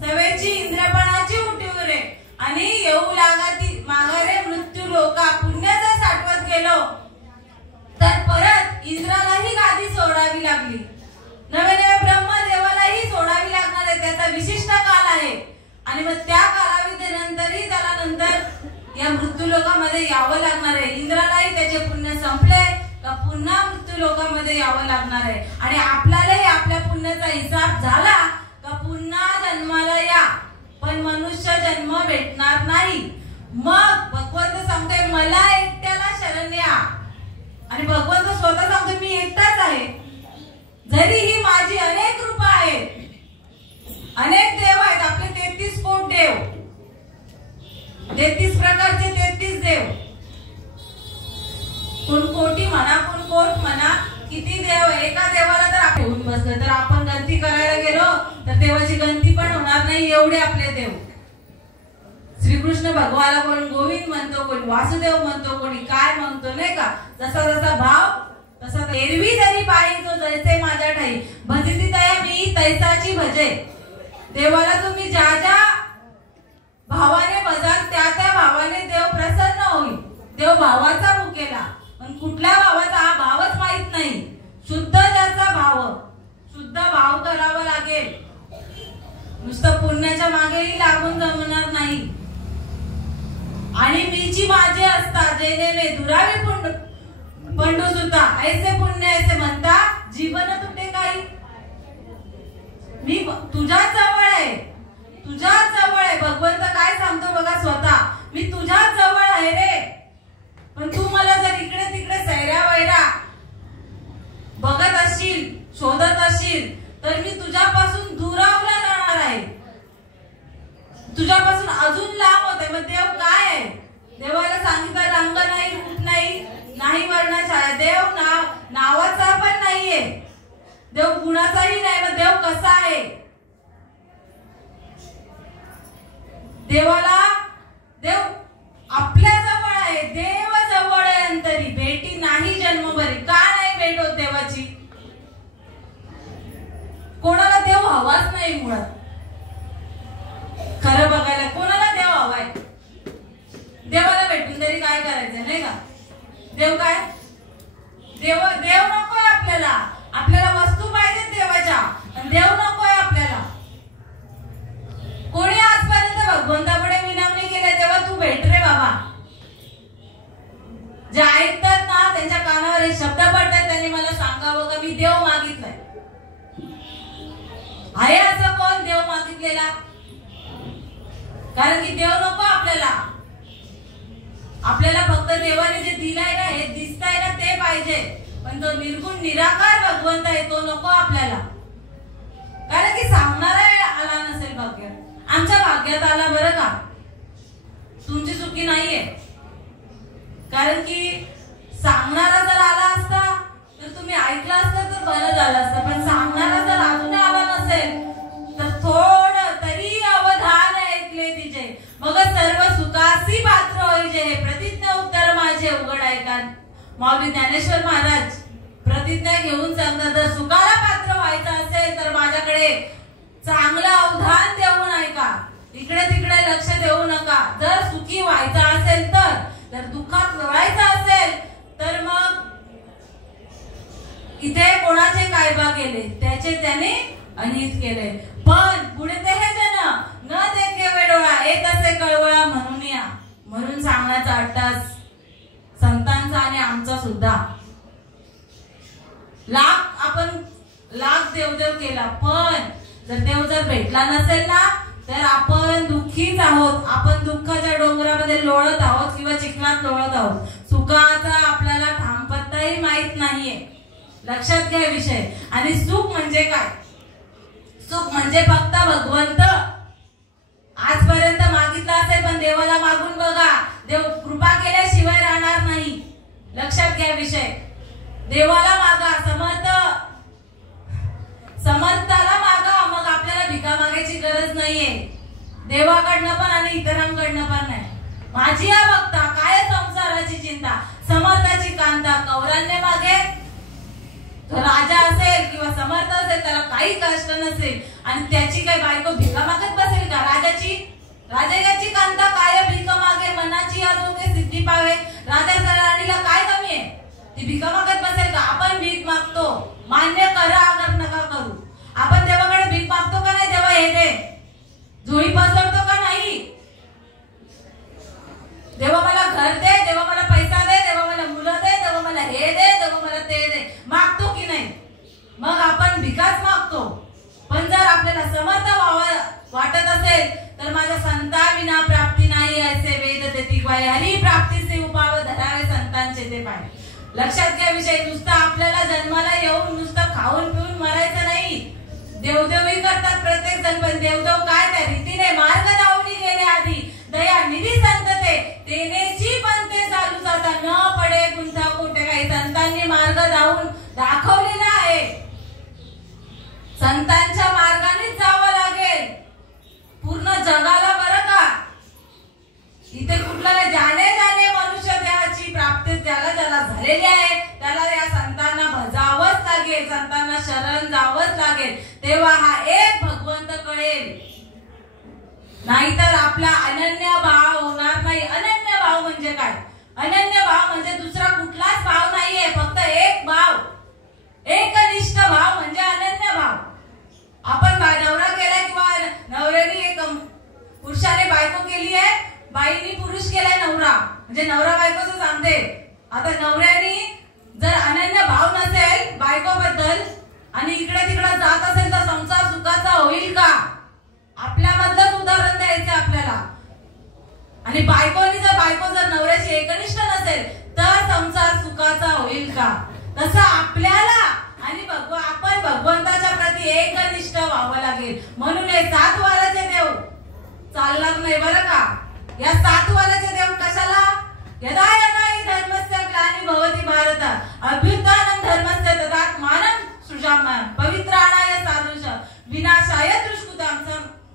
सवेची इंद्रपणाची उठीव रे, आणि येऊ लागाती माघारे मृत्यू लोका. पुण्य जर साठवत गेलो तर परत इंद्रालाही गादी सोडावी लागली, नवे नवे ब्रह्मदेवालाही सोडावी लागणार आहे. त्याचा विशिष्ट काल आहे. आणि मग त्या कालावधीनंतरही त्याला नंतर या मृत्यू लोकांमध्ये यावं लागणार आहे. इंद्रालाही त्याचे पुण्य संपले का पुन्हा मृत्यू लोकांमध्ये यावं लागणार आहे. आणि आपल्यालाही आपल्या पुण्याचा हिसाब झाला का पुन्हा जन्माला या, पण मनुष्य जन्म भेटणार नाही. मग भगवंत सांगतोय मला एकट्याला शरण या. आणि भगवंत स्वतः सांगतो मी 33 प्रकारचे 33 देव. कोण कोटी म्हणा, कोण कोट म्हणा, किती देव. एका देवाला जर आपण बसलं तर आपण गणती करायला गेलो तर देवाची गणती पण होणार नाही, एवढे आपले देव. श्रीकृष्ण भगवाला कोण गोविंद म्हणतो, कोण वासुदेव म्हणतो, कोणी काय म्हणतो, नाही का. जसा जसा भाव तसा. एरवी जरी पायी जो जैसे माझ्या ठाई भजती तया मी तैसाची भजे. देवाला तुम्ही ज्या ज्या भावाने भजाल त्या त्या भावाने देव प्रसन्न होईल. देव भावाचा भुकेला, पण कुठल्या भावाचा हा भावच माहित नाही. शुद्ध ज्याचा भाव, शुद्ध भाव करावा लागेल. नुसतं पुण्याच्या मागेही लागून जमणार नाही. आणि मीची माझे असता जेने मे दुरावे पंडू सुता ऐसे पुण्य ऐसे म्हणता जीवन तुटे काही. मी तुझ्या जवळ आहे, तुझ्या जवळ आहे. भगवंत काय सांगतो बघा स्वतः, मी तुझ्या जवळ आहे रे, पण तू मला जर इकडे तिकडे सैऱ्या वैरा बघत असशील, शोधत असशील, तर मी तुझ्यापासून दुरावला जाणार आहे, तुझ्यापासून अजून लांब होते. मग देव काय आहे? देवाला सांगितलं रंग नाही, रूप नाही, नाही वर्ण छाया. देव नावाचा पण नाहीये, देव गुणाचाही नाही. मग देव कसा आहे? देवाला देव आपल्या जवळ आहे, देव जवळ आहे अंतरी, भेटी नाही जन्मभरी. का नाही भेट होत देवाची? कोणाला देव हवाच नाही मुळात. खरं बघायला कोणाला देव हवाय? देवाला भेटून तरी काय करायचं, नाही का. देव काय? देव नकोय आपल्याला. आपल्याला वस्तू पाहिजे देवाच्या, पण देव नकोय आपल्याला. कोणी आजपर्यंत भगवंतापुढे विनवणी केली, तेव्हा तू भेट रे बाबा. जे ऐकतात ना त्यांच्या कानावर हे शब्द पडतात, त्यांनी मला सांगावं का मी देव मागितलाय. आहे असं कोण देव मागितलेला? कारण की देव नको आपल्याला. आपल्याला फक्त देवाने जे दिलाय ना, हे दिसताय ना, ते पाहिजे. पण तो निर्गुण निराकार भगवंत आहे तो नको आपल्याला. कारण की सांगणारा आला नसेल भाग्यात. आमच्या भाग्यात आला बरं का, तुमची चुकी नाहीये. कारण की सांगणारा जर आला असता तर तुम्ही ऐकलं असतं तर बरं झालं असतं. पण सांगणारा जर अजून आला नसेल तर थोडं तरी अवधान ऐकले तिचे, मग सर्व सुखासी पात्र होईजे. हे प्रतिज्ञा उत्तर माझे उघड ऐका. माऊली ज्ञानेश्वर महाराज प्रतिज्ञा घेऊन सांगतात, जर सुखाला पात्र व्हायचं असेल तर माझ्याकडे चांगलं अवधान देऊन ऐका, इकडे तिकडे लक्ष देऊ नका. जर सुखी व्हायचं असेल तर दुःखात लोळायचं असेल तर मग इथे कोणाचे काय बा केले त्याचे त्याने अनित केले. पण पुढे ते हे जन न देखे वेडोळा येत असे कळवळा म्हणून या. म्हणून सांगण्याचा अट्टास संतांचा आणि आमचा सुद्धा. लाख देवदेव केला, पण जर देव जर भेटला नसेल ना तर आपण दुःखीच आहोत. आपण दुःखाच्या डोंगरामध्ये लोळत आहोत किंवा चिखलात लोळत आहोत. सुखाचा आपल्याला थांबपत्ताही माहित नाहीये. लक्षात घ्या विषय. आणि सुख म्हणजे काय? सुख म्हणजे फक्त भगवंत. आजपर्यंत मागितलं असेल पण देवाला मागून बघा, देव कृपा केल्याशिवाय राहणार नाही. लक्षात घ्या विषय. देवाला मागा, समर्थाला मागा, मग आपल्याला भिका मागायची गरज नाहीये. देवाकडनं पण आणि इतरांकडनं पण नाही. माझी या बघता काय संसाराची चिंता, समर्थाची कांता. कौरान्य मागे राजा असेल किंवा समर्थ असेल त्याला काही कष्ट नसेल आणि त्याची काय बायको भिका मागत बसेल का? राजाची कांता काय भिका मागे मनाची आरोग्य सिद्धी पावे. राजा राणीला काय कमी आहे? ती भिका मागत बसेल का? आपण भीक मागतो, मान्य करा, अगर नका करू. आपण देवाकडे भीक मागतो का नाही? देवा हे दे, झोळी पसरतो का नाही? देवा मला घर दे, देवा मला पैसा दे, देवा मला मुलं दे, देवा मला हे दे, देवा मला ते दे. मागतो की नाही? मग आपण भिकाच मागतो. पण जर आपल्याला समर्थ वाटत असेल तर माझ्या संता विना प्राप्ती नाही ऐसे वेद देती पाय. हरी प्राप्तीचे उपाव धरावे संतांचे ते पाय. लक्षात घ्या विषय. नुसतं आपल्याला जन्माला येऊन नुसतं खाऊन पिऊन मरायचं नाही. देवदेवही करतात प्रत्येक जण, पण देवदेव काय त्या रीतीने मार्ग दावणी गेले आधी. दया निधी संत तेनेची पण ते चालू जाता न पडे गुंता कोठे. काही संतांनी मार्ग दाखवलेला आहे. संतांच्या मार्गानेच जावं लागेल पूर्ण जगाला, बरं का. इथे कुठलं जाणे मनुष्य देहाची प्राप्ती ज्याला झालेली आहे त्याला या संतांना भजावंच लागेल, संतांना शरण जावंच लागेल. तेव्हा हा एक भगवंत कळेल. नाहीतर आपला अनन्य भाव होणार नाही. अनन्य भाव म्हणजे काय? अनन्य भाव म्हणजे दुसरा कुठलाच भाव नाहीये, फक्त एक भाव, एकनिष्ठ भाव म्हणजे अनन्य भाव. आपण नवरा केलाय किंवा नवऱ्याने एक पुरुषाने बायको केली आहे, बाईनी पुरुष केलाय नवरा, म्हणजे नवरा बायकोच सांगते. आता नवऱ्याने जर अनन्य भाव नसेल बायको बद्दल आणि इकडे तिकडे जात असेल तर संसार सुखाचा होईल का? आपल्यामधलंच उदाहरण द्यायचं आपल्याला. आणि बायको जर नवऱ्याची एकनिष्ठ नसेल तर संसार सुखाचा होईल का? तसं आपल्याला आणि आपण भगवंताच्या प्रती एकनिष्ठ व्हावं लागेल. म्हणून हे 7 वाराचे देव चालणार नाही, बरं का. या 7 वाराचे देव कशाला? यदा यदा हि धर्मस्य ग्लानी भवति भारत अभ्युत्थानं धर्मस्य तदात्मानं सृजाम्यहं पवित्राणाय साधुष विनाशाय दुष्कृतां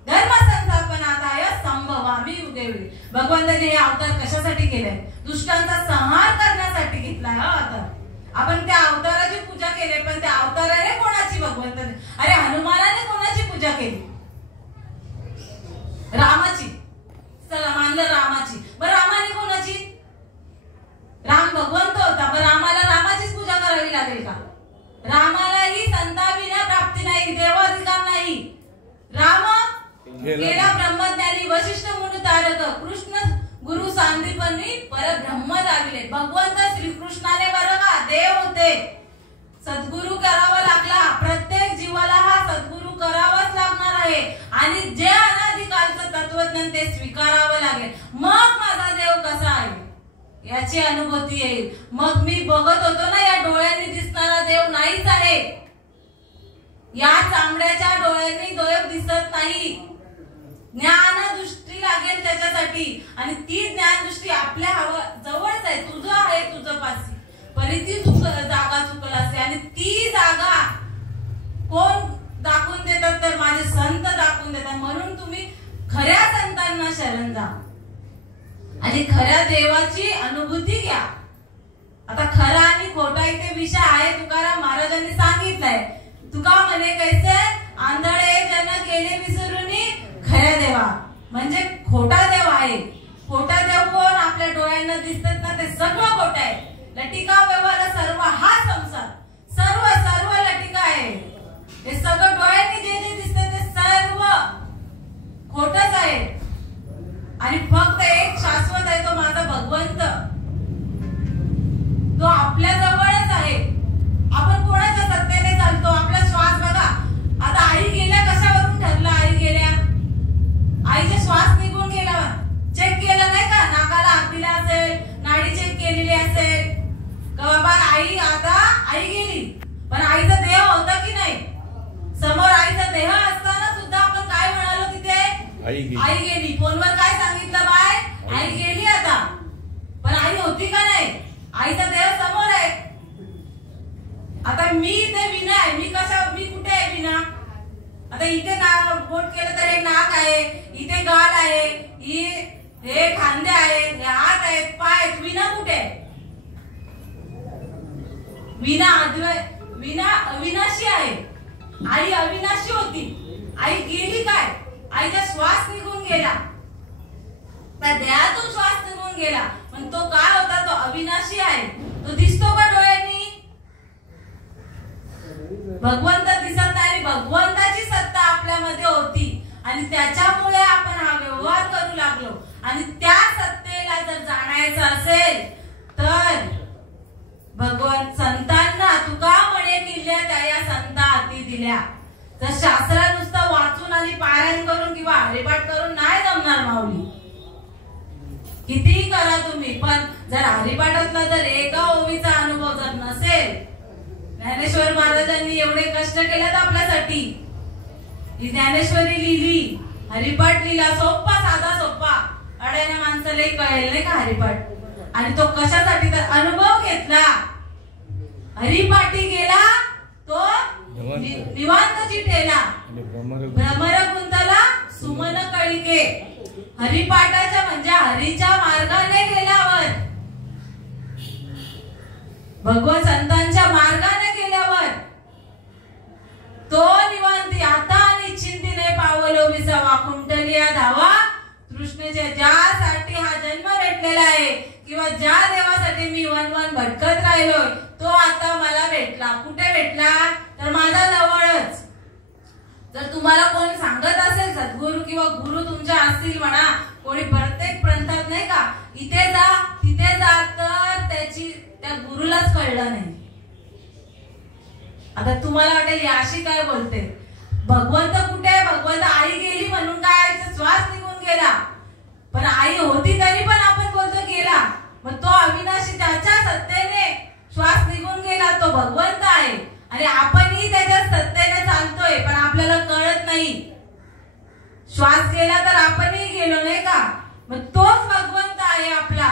धर्म संस्थापनार्थाय संभवामि युगे युगे. भगवंताने हे अवतार कशासाठी केले? दुष्टांचा संहार करण्यासाठी घेतलाय हा अवतार. आपण त्या अवताराची पूजा केली, पण त्या अवताराने कोणाची? भगवंताने. अरे हनुमानाने कोणाची पूजा केली? रामाची. चला मानलं रामाची. बरं रामाने कोणाची? राम भगवंत होता, पण रामाला रामाचीच पूजा करावी लागेल का? रामालाही संताविना प्राप्ती नाही, देवाधिकार नाही. राम गेला ब्रह्मज्ञानी वशिष्ठ मुनी तारक कृष्ण गुरु सांदीपनी परब्रह्म दाविले. भगवंत श्रीकृष्णाने बरं का देव होते, सद्गुरु करावा लागला. प्रत्येक जीवाला हा सद्गुरु करावाच लागणार आहे आणि जे अनादिकालचं तत्वज्ञान ते स्वीकारावं लागेल. मग माझा देव कसा आहे याची अनुभूती येईल. मग मी बघत होतो ना, या डोळ्यांनी दिसणारा देव नाहीच आहे. या चांबड्याच्या डोळ्यांनी देव दिसत नाही. ज्ञान दृष्टी लागेल त्याच्यासाठी, आणि ती ज्ञान दृष्टी आपल्या जवळच आहे, तुझं आहे, तुझं पासी. पण ती जागा चुकल असते आणि ती जागा कोण दाखवून देतात? तर माझे संत दाखवून देतात. म्हणून तुम्ही खऱ्या संतांना शरण जा आणि खऱ्या देवाची अनुभूती घ्या. आता खरा आणि खोटा इथे विषय आहे. तुकाराम महाराजांनी सांगितलंय, तुका म्हणे कैसे आंधळे जन केले विसरूनी खऱ्या देवा. म्हणजे खोटा देव आहे. खोटा देव कोण? आपल्या डोळ्यांना दिसतात ना ते सगळं खोटं आहे. लटिका व्यवहार सर्व हा संसार, सर्व लटिका आहे. हे सगळं डोळ्यांनी जे दिसतं ते सर्व खोटच आहे. आणि फक्त एक शाश्वत आहे, तो माझा भगवंत. तो आपल्या जवळच आहे. आपण कोणाच्या सत्तेने चालतो? आपला श्वास बघा. आता आई गेल्या कशावरून ठरलं? आई गेल्या, आईचा श्वास निघून गेला, चेक केलं नाही का? नाकाला हात दिला असेल, नाडी चेक केलेली असेल का बाबा आई आता आई गेली. पण आईचा देह होता की नाही? समोर आईचा देह असताना सुद्धा आपण काय म्हणालो तिथे? आई गेली. फोनवर काय सांगितलं? बाय आई गेली आता. पण आई होती का नाही? आईचा देह समोर आहे. आता मी इथे विना आहे. मी कुठे आहे विना? आता इथे बोट केलं तर हे नाक आहे, इथे गाल आहे, हे खांदे आहेत, हे हात आहेत, पाय आहेत. विना कुठे आहे? विना अविनाशी आहे. आई अविनाशी होती. आई गेली काय? आईचा श्वास निघून गेला, त्या देहातून श्वास निघून गेला. पण तो काय होता? तो अविनाशी आहे. तो दिसतो का डोळ्यांनी? भगवंत दिसत नाही. भगवंताची सत्ता आपल्यामध्ये होती आणि त्याच्यामुळे आपण हा व्यवहार करू लागलो. आणि त्या सत्तेला जर जाणायचं असेल तर भगवंत संतांना तुका म्हणे किल्ल्या त्या या संता हाती दिल्या. तर शास्त्र नुसतं वाचून आणि पारायण करून किंवा हरिपाठ करून नाही जमणार माऊली. कितीही करा तुम्ही, पण जर हरिपाठातला जर एका ओवीचा अनुभव जर नसेल, ज्ञानेश्वर महाराजांनी एवढे कष्ट केलेत आपल्यासाठी. ही ज्ञानेश्वरी लिहिली, हरिपाठ लिहिला, सोपा साधा सोपा. अड्याने माणसालाही कळेल नाही का हरिपाठ. आणि तो कशासाठी तर अनुभव घेतला. हरिपाठी गेला तो निवांत चिठेला, भ्रमर गुंतला सुमन कळिके. हरिपाठाच्या म्हणजे हरीच्या मार्गाने गेल्यावर, भगवत संतांच्या मार्गाने गेल्यावर तो निवांती आता निश्चिंतीने पावलो विसावा. कुंडलिया धावा कृष्णेच्या ज्यासाठी हा जन्म भेटलेला आहे किंवा ज्या देवासाठी मी वन भटकत राहिलोय तो आता मला भेटला. कुठे भेटला तर माझ्या जवळच. जर तुम्हाला कोण सांगत असेल सद्गुरू किंवा गुरु तुमच्या असतील म्हणा, कोणी प्रत्येक पंथात नाही का इथे जा तिथे जा, तर त्या गुरुलाच कळलं नाही. आता तुम्हाला वाटेल अशी काय बोलते, भगवंत कुठे, भगवंत आई गेली म्हणून काय श्वास निघून गेला. पण आई होती तरी पण आपण बोलतो गेला. मग तो अविनाशी त्याच्या सत्तेने श्वास निघून गेला तो भगवंत आहे. आणि आपणही त्याच्या सत्तेने चालतोय पण आपल्याला कळत नाही. श्वास गेला तर आपणही गेलो नाही का. मग तोच भगवंत आहे आपला.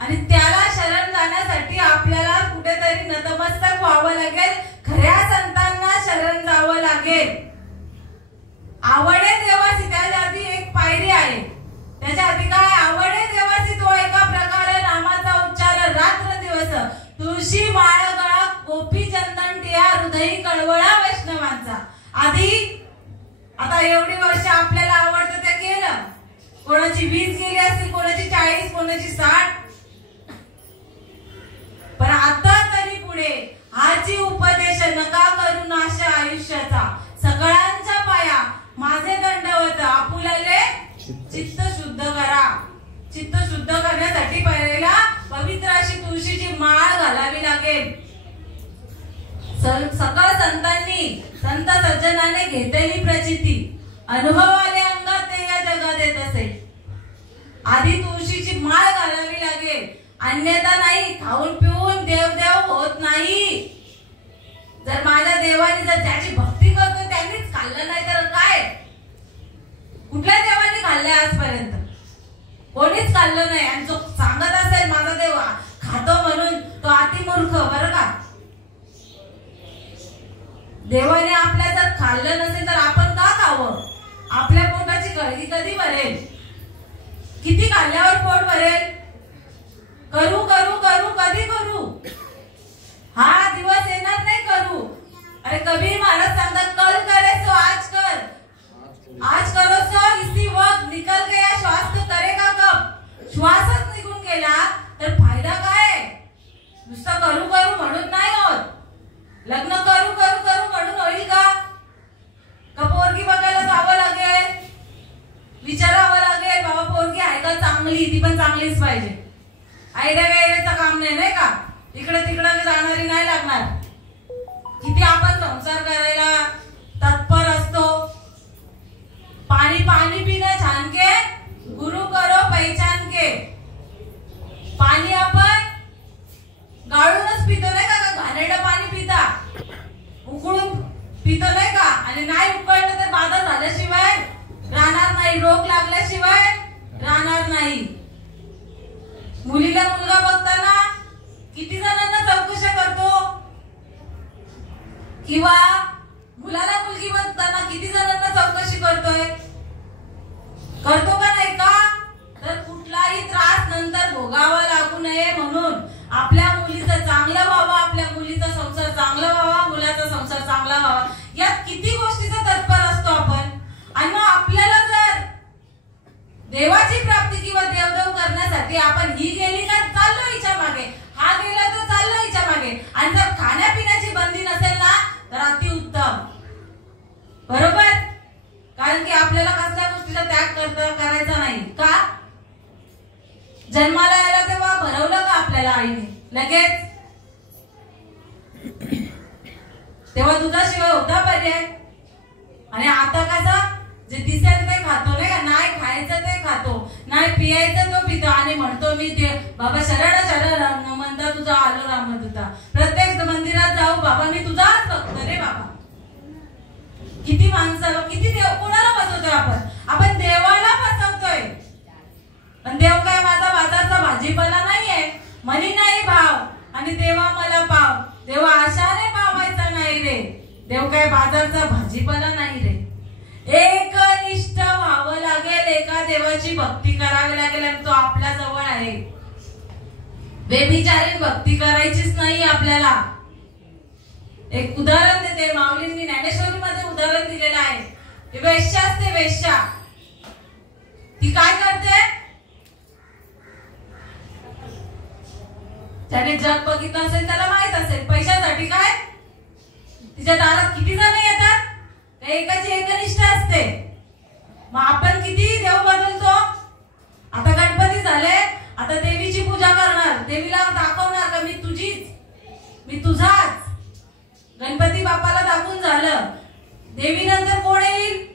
आणि त्याला शरण जाण्यासाठी आपल्याला कुठेतरी नतमस्तक व्हावं लागेल. खऱ्या संतांना शरण जावं लागेल. आवडे देवासी त्याच्या आधी एक पायरी आहे. त्याच्या आधी काय, आवडे देवासी तो एका प्रकारे नामाचा उच्चार रात्र दिवस. तुळशी माळ गळा गोपी चंदन टिया हृदयी कळवळा वैष्णवांचा. आधी आता एवढी वर्ष आपल्याला आवडतं ते केलं. कोणाची 20 गेली असतील, कोणाची 40, कोणाची 60. पण आता तरी पुढे हाची उपदेश नका करू नाश आयुष्याचा. सगळ्यांच्या पाया माझे दंडवत आपुलाले चित्त शुद्ध करा. चित्त शुद्ध करण्यासाठी पहिला पवित्र अशी तुळशीची माळ घालावी लागेल. सकळ संतांनी संत सज्जनाने घेतलेली प्रचिती अनुभवाले अंगात ते या जगात येत असे. आधी तुळशीची माळ घालावी लागेल. अन्यथा नाही, खाऊन पिऊन देव होत नाही. जर माझ्या देवाने जर ज्याची भक्ती करतो त्यांनीच खाल्लं नाही तर काय. कुठल्या देवाने खाल्लंय आजपर्यंत? कोणीच खाल्लं नाही. आणि जो सांगत असेल माझा देव खातो म्हणून तो अतिमूर्ख बरं का. देवाने आपल्या जर खाल्लं नसेल तर आपण का खावं? आपल्या पोटाची गळगी कधी भरेल? किती खाल्ल्यावर पोट भरेल? करू करू करू कधी करू? हा दिवस येणार नाही करू. अरे कबीर महाराज सांगतात कल करे सो आज कर, आज करो सो इसी वक्त निकल गया श्वास तो करेगा कब. श्वासच निघून गेला तर फायदा काय? नुसतं करू करू म्हणून नाही होत. लग्न करू करू करू म्हणून होईल का? पोरगी बघायला जावं लागेल, विचारावं लागेल बाबा पोरगी आहे का चांगली, ती पण चांगलीच पाहिजे. आयडिया गायचं काम नाही का. इकडे तिकडे जाणारी नाही लागणार. किती आपण संसार करायला तत्पर असतो. पाणी पाणी पिणं छान के गुरु करो पहचान के. पाणी आपण गाळूनच पितो नाही का, घाणेरडं पाणी पिता, उकळून पितो नाही का. आणि नाही उकळलं तर बाधा झाल्याशिवाय राहणार नाही, रोग लागल्याशिवाय राहणार नाही. मुलीला मुलगा बघताना किती जणांना चौकशा करतो, किंवा मुलाला मुलगी बघताना किती जणांना चौकशी करतोय? करतो का नाही का? तर कुठलाही त्रास नंतर भोगावा लागू नये म्हणून आपल्या मुलीचं चांगलं व्हावं, आपल्या मुलीचा संसार चांगला व्हावा, मुलाचा संसार चांगला व्हावा, यात किती गोष्टीचा तत्पर असतो आपण. आणि मग आपल्याला जर देवाची प्राप्ती किंवा देवदेव करण्यासाठी आपण ही गेली का चाललो हिच्या मागे, हा गेला तर चाललो हिच्या मागे. आणि जर खाण्यापिण्याची बंदी नसेल ना तर अतिउत्तम. बरोबर. कारण की आपल्याला कसल्या गोष्टीचा त्याग करायचा नाही का. जन्माला यायला तेव्हा भरवलं का आपल्याला आईने लगेच? तेव्हा दुधाशिवाय होता पर्याय. आणि आता कसं जे दिसेल ते खातो नाही का. नाही खायचं ते खातो, नाही पियायचं तो पितो. आणि म्हणतो मी ते बाबा शरण शरण म्हणता तुझा आलो रामदूता. प्रत्येक मंदिरात जाऊ बाबा मी तुझाच भक्त रे बाबा. किती माणसाला किती देव कोणाला फसवतोय आपण? आपण देवाला फसवतोय. भाजीपाला नाहीये, मनी नाही भाव आणि देवा मला पाव, देवा आशाने पावायचा नाही रे, देव काय बाजारचा भाजीपाला नाही रे. एकनिष्ठ व्हावं लागेल, एका देवाची भक्ती करावी लागेल आणि तो आपल्या जवळ आहे. बेबिचारी भक्ती करायचीच नाही आपल्याला. एक उदाहरण देते, माऊलींनी ज्ञानेश्वरी मध्ये उदाहरण दिलेलं आहे. वेश्या असते, वेश्या ती काय करते, त्याने जग बघितलं असेल त्याला माहित असेल, पैशासाठी काय तिच्या दारात किती जण येतात, एकाची एकनिष्ठ असते. मग आपण किती देव बदलतो. आता गणपती झाले, आता देवीची पूजा करणार, देवीला दाखवणार का मी तुझीच, मी तुझाच. गणपती बाप्पाला दाखवून झालं, देवी नंतर कोण येईल.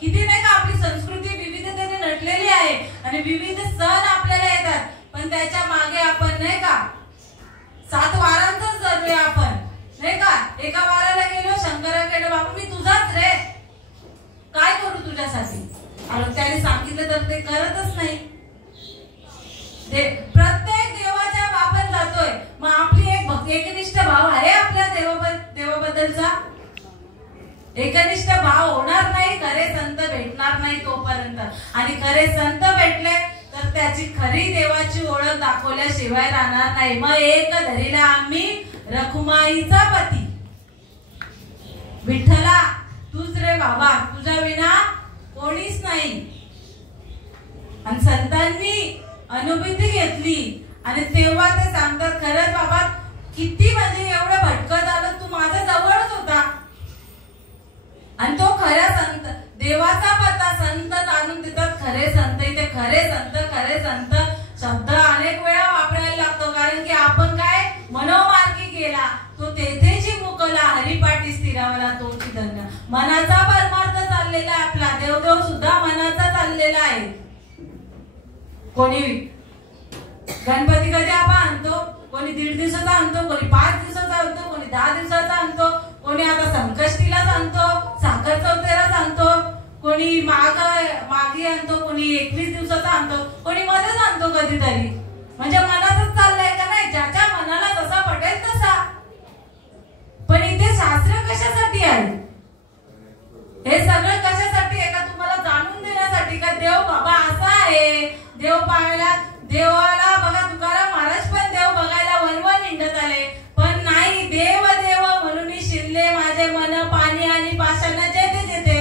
किती नाही का आपली संस्कृती विविधतेने नटलेली आहे आणि विविध सण आपल्याला येतात, पण त्याच्या मागे आपण नाही का 7 वारांतच धरूया आपण नाही का. एका वाराला गेलो, शंकराकडे, बाबा मी तुझाच रे, काय करू तुझ्यासाठी. आणि त्याने सांगितलं तर ते करतच नाही. प्रत्येक देवाच्या आपण जातोय, मग आपली एक एकनिष्ठ भाव आहे आपल्या देवाबद्दलचा. एकनिष्ठ भाव होणार नाही, खरे संत भेटणार नाही तोपर्यंत. आणि खरे संत भेटले तर त्याची खरी देवाची ओळख दाखवल्याशिवाय राहणार नाही. मग एक धरीला आम्ही रखुमाईचा पती, विठ्ठला तूच रे बाबा, तुझ्या विना कोणीच नाही. आणि संतांनी अनुभूती घेतली आणि तेव्हा ते सांगतात, खरंच बाबा किती म्हणजे एवढं भटकत आलं, तू माझ्या जवळच होता. आणि तो खऱ्या संत, देवाचा पत्ता संत जाणून देतात. खरे संत, इथे खरे संत, खरे संत शब्द अनेक वेळा वापरायला लागतो, कारण की आपण काय मनोमार्गी गेला तो तेथेची मुकला, हरिपाठी स्थिरावला तोची धन्य. मनाचा परमार्थ चाललेला आहे आपला, देवदेव सुद्धा मनाचा चाललेला आहे. कोणी गणपती कधी आपण आणतो, कोणी 1.5 दिवसाचा आणतो, कोणी 5 दिवसाचा आणतो, कोणी 10 दिवसाचा आणतो, कोणी आता संकष्टीलाच आणतो, साखर चौथीलाच आणतो, कोणी मागे आणतो, कोणी 21 दिवसाचा आणतो, कोणी मध्येच आणतो कधीतरी. म्हणजे मनातच चाललंय का नाही, ज्याच्या मनाला जसा पटेल तसा. पण इथे शास्त्र कशासाठी आहे, हे सगळं कशासाठी आहे का तुम्हाला जाणून देण्यासाठी का देव बाबा असा आहे. देव पाहायला, देवाला बघा तुकाराम महाराज पण देव बघायला वनवन हिंडत आले, पण नाही देव देव म्हणून शिरले माझे मन पाणी आणि पाषाण जेथे जेथे.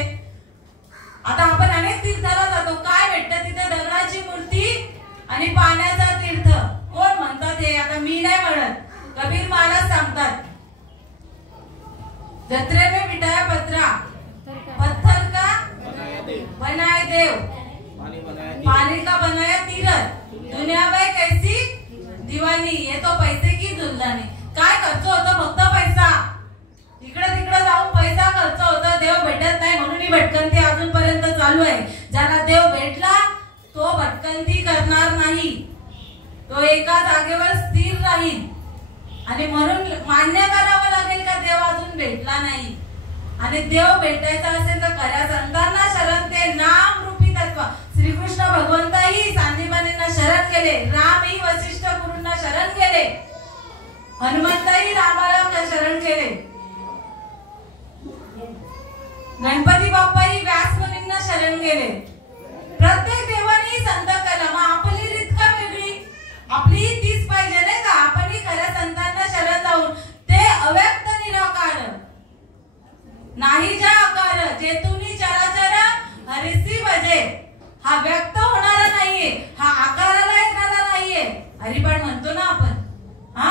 आता आपण अनेक तीर्थाला जातो, काय भेटतं तिथे, दगडाची मूर्ती आणि पाण्याचा तीर्थ. कोण म्हणतात हे, आता मी नाही म्हणत, कबीर महाराज सांगतात, जत्रे में बिठाया पत्रा, पत्थर का बनाए देव, पानी का बनाया तीरथ, दुनिया में कैसी दीवानी, ये तो पैसे की दुल्हनी. काय खर्च होतं, फक्त पैसा. इकडे तिकडे जाऊन पैसा खर्च होता, देव भेटत नाही म्हणून ही भटकंती अजूनपर्यंत चालू आहे. ज्याला देव भेटला तो भटकंती करणार नाही, तो एका जागेवर स्थिर राहील. आणि म्हणून मान्य करावं लागेल का देव अजून भेटला नाही. आणि देव भेटायचा असेल तर खऱ्या संतांना शरण, ते नाम रूपी तत्व. श्रीकृष्ण भगवंताही सांदीपनींना शरण केले, रामही वशिष्ठ गुरूंना शरण केले, हनुमंतही रामाला शरण केले, गणपती बाप्पाही व्यास मुनींना शरण गेले. प्रत्येक देवानी संत केला. मग आपली रीत का वेगळी, आपली तीच पाहिजे नाही का. आपणही खऱ्या संतांना शरण जाऊन ते अव्यक्त निराकार नाही जा आकार, जेतुनी चराचर हरिसी भजे. हा व्यक्त होणारा नाहीये, हा आकाराला ऐकणारा नाहीये. हरिपाठ म्हणतो ना आपण, हा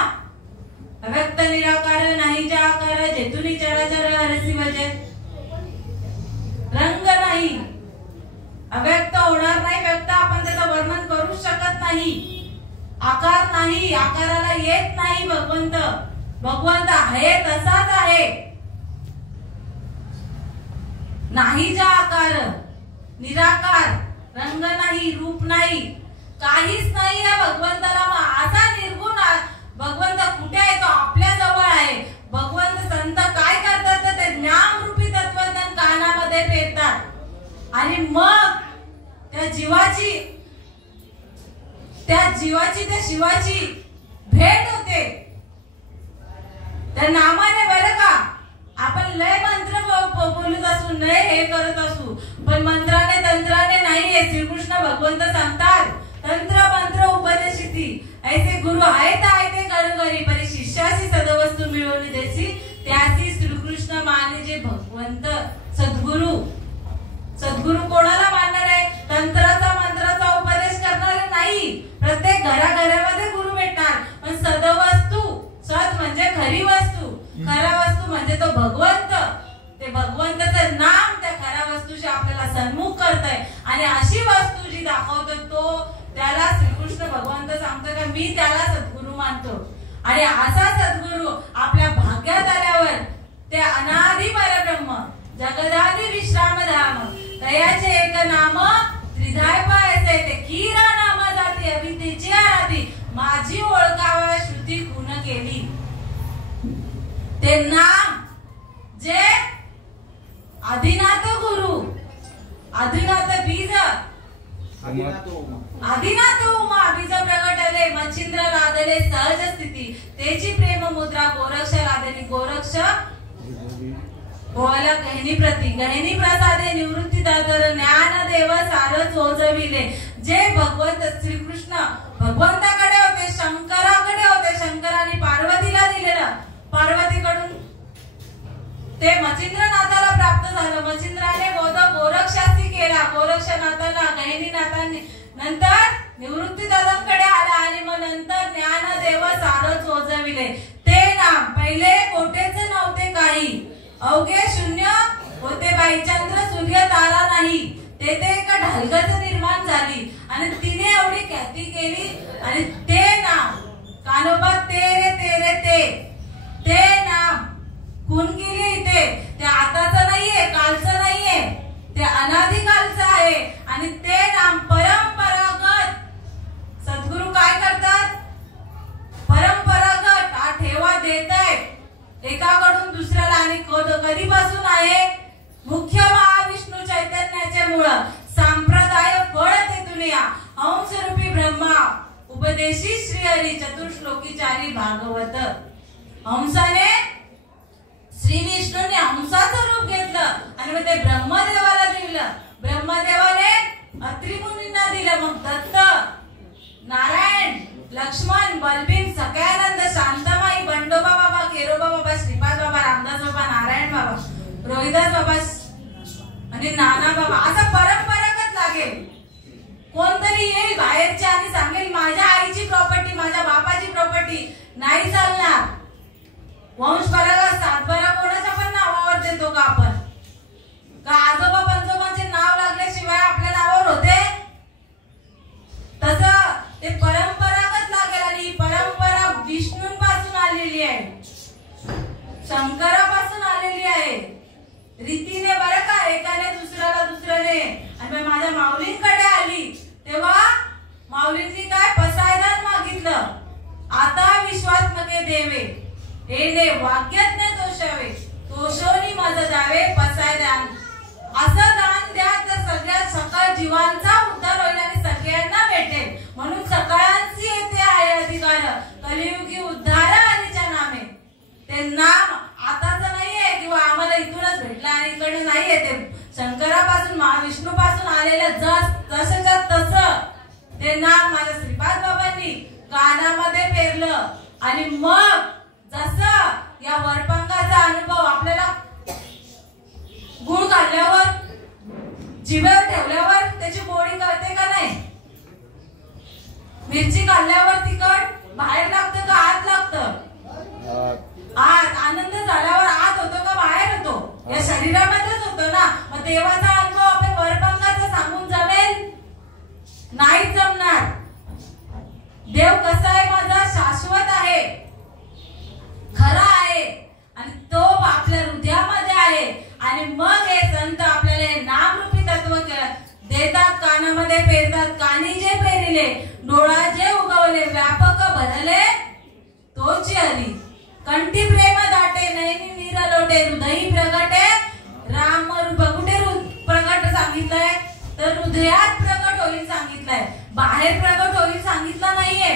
अव्यक्त निराकार नाही जा आकार, जेतुनी चराचर हरिसी भजे. रंग नाही, अव्यक्त होणार नाही, व्यक्त आपण त्याचं वर्णन करू शकत नाही. आकार नाही, आकाराला येत नाही भगवंत. भगवंत आहे तसाच आहे, नाही जा आकार, निराकार, रंग नाही, रूप नाही, काहीच नाही या भगवंताला. असा निर्गुण भगवंत कुठे आहे, तो आपल्या जवळ आहे. भगवंत संत काय करतात, ते ज्ञानरूपी तत्वज्ञान कानामध्ये पेरतात आणि मग त्या जीवाची शिवाची ते शिवाची भेट होते. त्या नामाने बरं का आपण लय मंत्र बोलत असू, लय हे करत असू, पण मंत्राने तंत्राने नाही. श्रीकृष्ण भगवंत सांगतात तंत्र मंत्र उपदेशिती ऐसे गुरु आहेत ते घरोघरी परी शिष्याशी सदवस्तू मिळवून देसी त्यासी श्रीकृष्ण माने जे भगवंत सद्गुरु. सद्गुरु कोणाला मानणार आहे? तंत्राचा मंत्राचा उपदेश करणारे नाही. प्रत्येक घराघरामध्ये गुरु भेटणार, पण सदवस्तू, सद म्हणजे खरी वस्तू, खरा वस्तू म्हणजे तो भगवंत. ते भगवंताचं नाम त्या खऱ्या वस्तूशी आपल्याला सन्मुख करतंय आणि अशी वस्तू जी दाखवतो तो त्याला श्रीकृष्ण भगवंत सांगतो का मी त्याला सद्गुरु मानतो. आणि असा सद्गुरु आपल्या भाग्यात आल्यावर ते अनादि परब्रह्म जगदादि विश्राम धाम तयाचे एक नाम त्रिधाय पायचे ते खीरा नाम जाती अविद्येची आराधी माझी ओळखावा श्रुती गुण केली. ते नाम जे आदिनाथ गुरु, आदिनाथ बीज, आदिनाथ उमा बीज प्रगटले मच्छिंद्र लादले सहज स्थिती तेची प्रेम मुद्रा गोरक्ष लादली गोरक्ष बोला गहिनी प्रती गहिनी प्रसादे निवृत्ती दादर ज्ञान देव सार चोजविले. जे भगवंत श्रीकृष्ण भगवंताकडे होते, शंकराकडे होते, शंकराने पार्वतीला दिलेलं, पार्वतीकडून ते मच्छिंद्रनाथाला प्राप्त झालं. मच्छिंद्राने गोरक्षासी केला, गोरक्षनाथाला गहिनीनाथांनी नंतर निवृत्ती दादांकडे आला आणि मग नंतर ज्ञानदेव सार चोजविले. ते नाम पहिले कोटेच नव्हते काही, अवघे शून्य होते बाई, चंद्र सूर्य तारा नाही, तेथे एका ढलगत निर्माण झाली आणि तिने एवढी ख्याती केली. आणि ते नाम कानोबा तेरे तेरे ते नाम खून केली इथे. ते आताचं नाहीये, कालचं नाहीये, ते अनादिकालचं आहे. आणि ते नाम परंपरागत सद्गुरु काय करतात? परंपरागत हा ठेवा देतायत एकाकडून दुसऱ्याला. आणि कधीपासून आहे? मुख्य महाविष्णू चैतन्याचे मूळ संप्रदाय फळ ते दुनिया हंस रूपी ब्रह्मा उपदेशी श्री हरी चतुर्श्लोकी चारी भागवत. हंसाने श्री विष्णूने हंसाचं रूप घेतलं आणि मग ते ब्रह्मदेवाला दिलं. ब्रह्मदेवाने अत्रि मुनींना दिलं. मग दत्त, नारायण, लक्ष्मण, बलभीम, सख्यानंद, शांतमाई, बंडोबा बाबा, केरोबा बाबा, श्रीपाद बाबा, रामदास बाबा, नारायण बाबा, रोहिदास बाबा आणि नाना बाबा. असं परंपरागत लागेल. कोणतरी येईल बाहेरचे आणि सांगेल माझ्या आईची प्रॉपर्टी, माझ्या बापाची प्रॉपर्टी, नाही चालणार. वंश परंपरा सातबारा कोणाच्या पण नावावर देतो का आपण? का आजोबा पंजोबांचे नाव लागल्याशिवाय आपल्या नावावर होते? तसं ते परंपरागत लागेल. आणि ही परंपरा विष्णूंपासून आलेली आहे, शंकरापासून आलेली आहे रीतीने बरं का. एकाने दुसऱ्याने. आणि माझ्या माऊलींकडे आली तेव्हा माऊलींनी काय पसायदान मागितलं. आता विश्वात्मके देवे येणे वाक्यज्ञ तोषावे तोषोनी मज द्यावे पसायदान. असं दान द्या तर सगळ्या सकळ जीवांचा उद्धार होईल आणि सगळ्यांना भेटेल. म्हणून सगळ्यांची येथे आहे अधिकार कलियुगी उद्धार हरीच्या नामे. ते नाम आताच नाहीये किंवा आम्हाला इथूनच भेटलं आणि इकडे नाहीये. ते शंकरापासून महाविष्णूपासून आलेलं जसंच्या तसं ते नाम माझ्या श्रीपाद बाबांनी कानामध्ये पेरलं. आणि मग जसं या वरपंगाचा अनुभव आपल्याला गुण काढल्यावर जिभेवर ठेवल्यावर त्याची गोडी कळते का नाही? मिरची काढल्यावर तिखट बाहेर लागतं का आत लागतं? आत. आनंद झाल्यावर आत होतो का बाहेर होतो? या शरीरामध्येच होतो ना. मग देवाचा अनुभव आपण वरपंगाचा सांगून जमेल? नाही जमणार. देव कसा आहे? माझा शाश्वत आहे, खरा आहे आणि तो आपल्या हृदयामध्ये आहे. आणि मग हे संत आपल्याला हे नामरूपी तत्व देतात, कानामध्ये पेरतात. कानी जे पेरिले डोळा जे उगवले व्यापक भरले तोची हरी. कंठी प्रेम दाटे नयनी नीर लोटे हृदयी प्रगटे राम रूप. कुठे प्रगट सांगितलंय? तर हृदयात प्रगट होईल सांगितलंय, बाहेर प्रगट होईल सांगितलं नाहीये.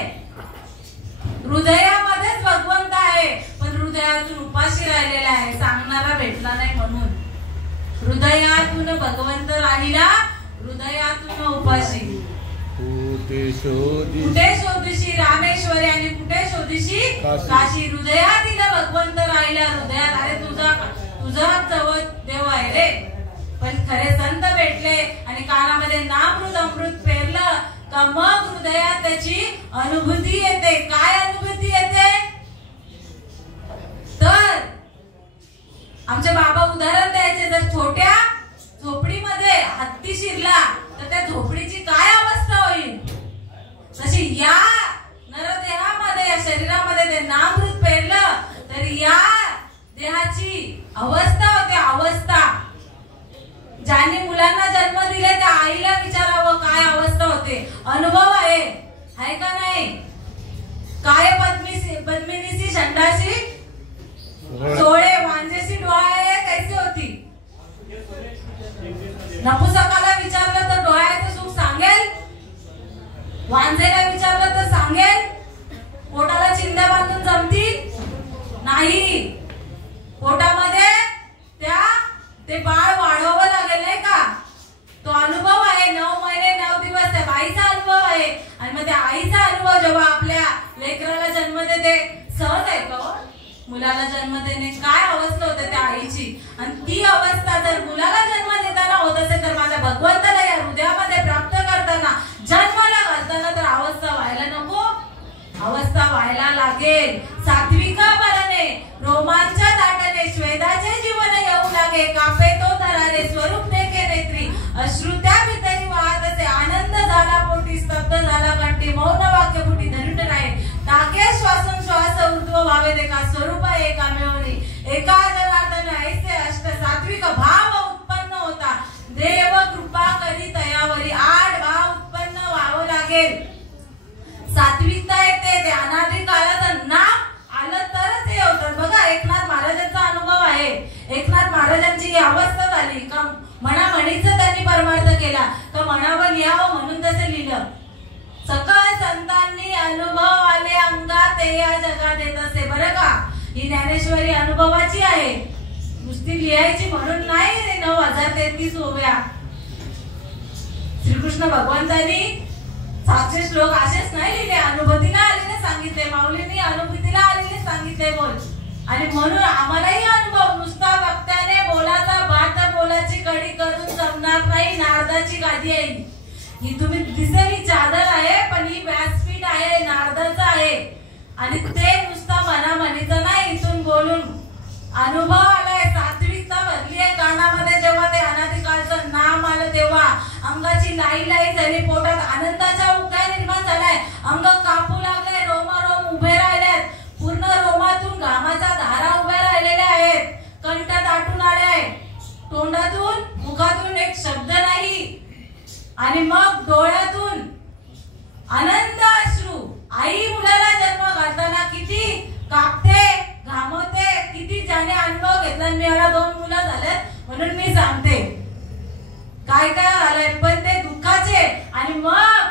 हृदयामध्येच भगवंत आहे, पण हृदयातून उपाशी राहिलेला आहे, सांगणारा भेटला नाही म्हणून. हृदयातून भगवंत राहिला, हृदयातून उपाशी. कुठे शोधीशी रामेश्वरी आणि कुठे शोधीशी काशी. हृदयातील भगवंत राहिला हृदयात. अरे तुझा जवळ देव आहे रे, पण खरे संत भेटले आणि कानामध्ये नामृत अमृत पेरलं का मग हृदयात त्याची अनुभूती येते. काय अनुभूती येते? तर आमचे बाबा उदाहरण द्यायचे, जर छोट्या झोपडीमध्ये हत्ती शिरला तर त्या झोपडीची काय अवस्था होईल, तशी या नरदेहामध्ये, या शरीरामध्ये ते नामृत पेरलं तर या देहाची अवस्था होते. अवस्था ज्यांनी मुलांना जन्म दिले त्या आईला विचारावं काय अवस्था होते. अनुभव आहे का नाही? काय पद्मिनीची षंडाशी डोळे, वांजेशी डोळे कैसे होती? नपुसकाला विचारलं तर डोळ्याचं सुख सांगेल, वांजेला विचारलं तर सांगेल. पोटाला चिंध्या बांधून जमतील नाही. पोटामध्ये ते बाळ वाढवावं लागेल नाही का? तो अनुभव आहे. 9 महिने 9 दिवस त्या बाईचा अनुभव आहे. आणि मग त्या आईचा अनुभव जेव्हा आपल्या लेकराला जन्म देते, सहज आहे का मुलाला जन्म देणे? काय अवस्था होते त्या आईची. आणि ती अवस्था जर मुलाला जन्म देताना होत असेल तर माझ्या भगवंताला या हृदयामध्ये प्राप्त करताना, जन्माला घालताना तर अवस्था व्हायला नको? अवस्था व्हायला लागेल. सात्विका भरणे रोमांच्या दाटणे, श्वेताचे जीवन येऊ लागे, कापे तो धरारे स्वरूप देखे नेत्री, अश्रुत्या भितरी वाहत असे आनंद झाला पोटी, स्तब्ध झाला कंठी, मौन वाक्य पोटी धरुण राहे, टाके श्वासन श्वास ऊर्ध्व व्हावे देखा, स्वरूप एका मिळवणी एका जनार्दन ऐसे अष्ट सात्विक भाव उत्पन्न होता, देव कृपा करी तयावरी 8 भाव उत्पन्न व्हावं लागेल. सात्विकता येते, ते अनादी काळाचं नाम आलं तरच हे होतं. बघा एकनाथ महाराजांचा अनुभव आहे. एकनाथ महाराजांची अवस्था झाली का मनामणीचं त्यांनी परमार्थ केला, तर मनावर यावं म्हणून तसे लिहिलं. सकळ संतांनी अनुभव आले अंगात, ते या जगात येत असे. बरं का, ही ज्ञानेश्वरी अनुभवाची आहे, नुसती लिहायची म्हणून नाही. 9033 ओव्या श्रीकृष्ण भगवंतांनी 700 श्लोक असेच नाही लिहिले, अनुभूतीला आलेले सांगितले, माऊलींनी अनुभूतीला आलेले सांगितले बोल. आणि म्हणून आम्हालाही अनुभव नुसता वक्त्याने बोलाचा भात बोलाची कडी करून जमणार नाही. नारदाची गादी आहे ही, तुम्ही दिसेल ही चादर आहे, पण ही व्यासपीठ आहे, नारदाचं आहे. आणि ते नुसता मनामनीचं नाही, इथून बोलून अनुभव आलाय. सात्विकता भरली आहे कानामध्ये. जेव्हा ते अनादिकाळचं नाम आलं तेव्हा अंगाची लाई लाई झाली, पोटात आनंदाचा उद्गार निर्माण झालाय, अंग कापू लागले, रोमारोम उभे राहिलेत, पूर्ण रोमातून घामाच्या धारा उभ्या राहिलेल्या आहेत, कंठ दाटून आलाय, तोंडातून मुखातून एक शब्द नाही. आणि मग डोळ्यातून आनंद अश्रू. आई मुलाला जन्म घालताना किती कापते, घामवते, किती ज्याने अनुभव घेतला. मी मला 2 मुलं झालेत म्हणून मी सांगते काय काय आलंय, पण ते दुःखाचे. आणि मग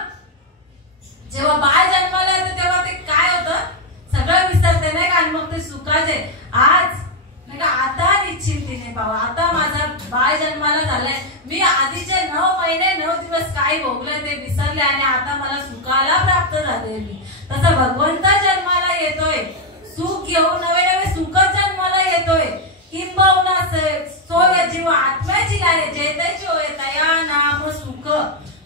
जेव्हा बाळ जन्माला येतं तेव्हा ते काय होतं, सगळं विसरते नाही का. आणि मग ते सुखाचे. आज नाही का, आता निश्चिंतीने पावा, आता माझा बाळ जन्माला झालाय, मी आधीचे 9 महिने 9 दिवस काय भोगले ते विसरले आणि आता मला सुखाला प्राप्त झाले. मी तसं भगवंत जन्माला येतोय, सुख घेऊन नवे नवे सुखच जन्माला येतोय. किंबहुना सोय जीव आत्म्याची लाय जेताची होय तया नाम सुख.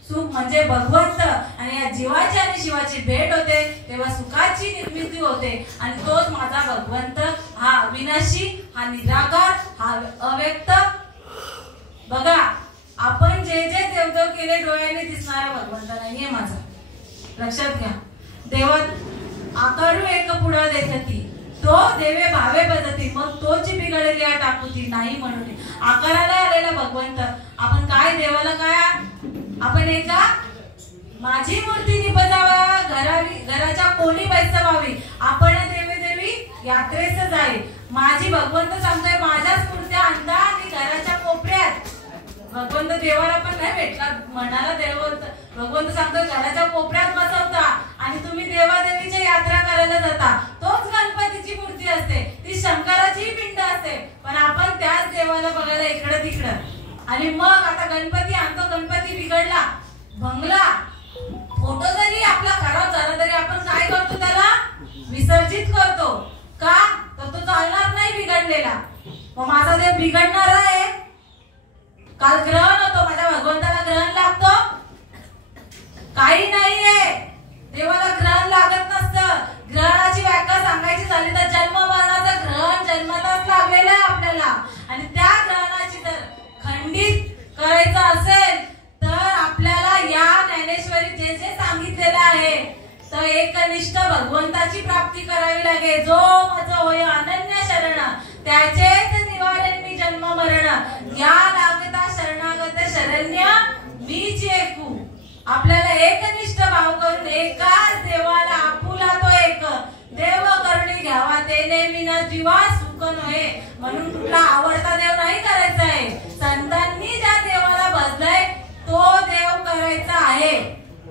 सुख म्हणजे भगवंत. आणि या जीवाची आणि शिवाची भेट होते तेव्हा सुखाची निर्मिती होते. आणि तोच माझा भगवंत, हा अविनाशी, हा निराकार, हा अव्यक्त. बघा आपण जे जे देवदेव केले डोळ्याने दिसणारा भगवंत नाहीये माझा. लक्षात घ्या. देवात आकारू एक पुढं देती, तो देवे भावे बदती, मग तोची बिघडलेली टाकूती नाही म्हणून. आकाराला आलेला भगवंत. आपण काय देवाला काय, आपण एका माझी मूर्ती निपजावा, घराच्या कोणी बैसवावी, आपण देवी देवी यात्रेस जाई. माझी भगवंत सांगतोय माझ्याच मूर्त्या आणता आणि घराच्या कोपऱ्यात. भगवंत देवाला पण नाही भेटला, मनाला देव भगवंत सांगतोय घराच्या कोपऱ्यात बसवता आणि तुम्ही देवादेवीच्या यात्रा करायला जाता, तोच गणपतीची मूर्ती असते, ती शंकराची पिंड असते, पण आपण त्याच देवाला बघायला इकडं तिकडं। आणि मग आता गणपती आणतो, गणपती बिघडला, भंगला, फोटो जरी आपला खराब झाला तरी आपण काय करतो, त्याला विसर्जित करतो का? तर तो चालणार नाही बिघडलेला। मग माझा देव बिघडणार आहे? काल ग्रहण होतो, माझ्या भगवंताला ग्रहण लागतो? काही नाहीये, देवाला ग्रहण लागत नसतं। ग्रहणाची व्याख्या सांगायची झाली तर जन्म मरणाचं ग्रहण जन्मताच लागलेलं आहे आपल्याला, आणि त्या ग्रहणाची जर खंडित करायचं असेल तर आपल्याला या ज्ञानेश्वरी जे जे सांगितलेलं आहे तर एकनिष्ठ भगवंताची प्राप्ती करावी लागेल। जो मज होय अनन्य शरण, त्याचेच निवारण मी जन्म मरण, या लागता शरणागत शरण्य मीच एकू। आपल्याला एकनिष्ठ भाव करून एकाच देवाला आपुला तो एक, देव करुणी घ्यावा तेने विना जीवा सुख नये। म्हणून कुठला आवडता देव नाही करायचा आहे, संतांनी ज्या देवाला भजलाय तो देव करायचा आहे,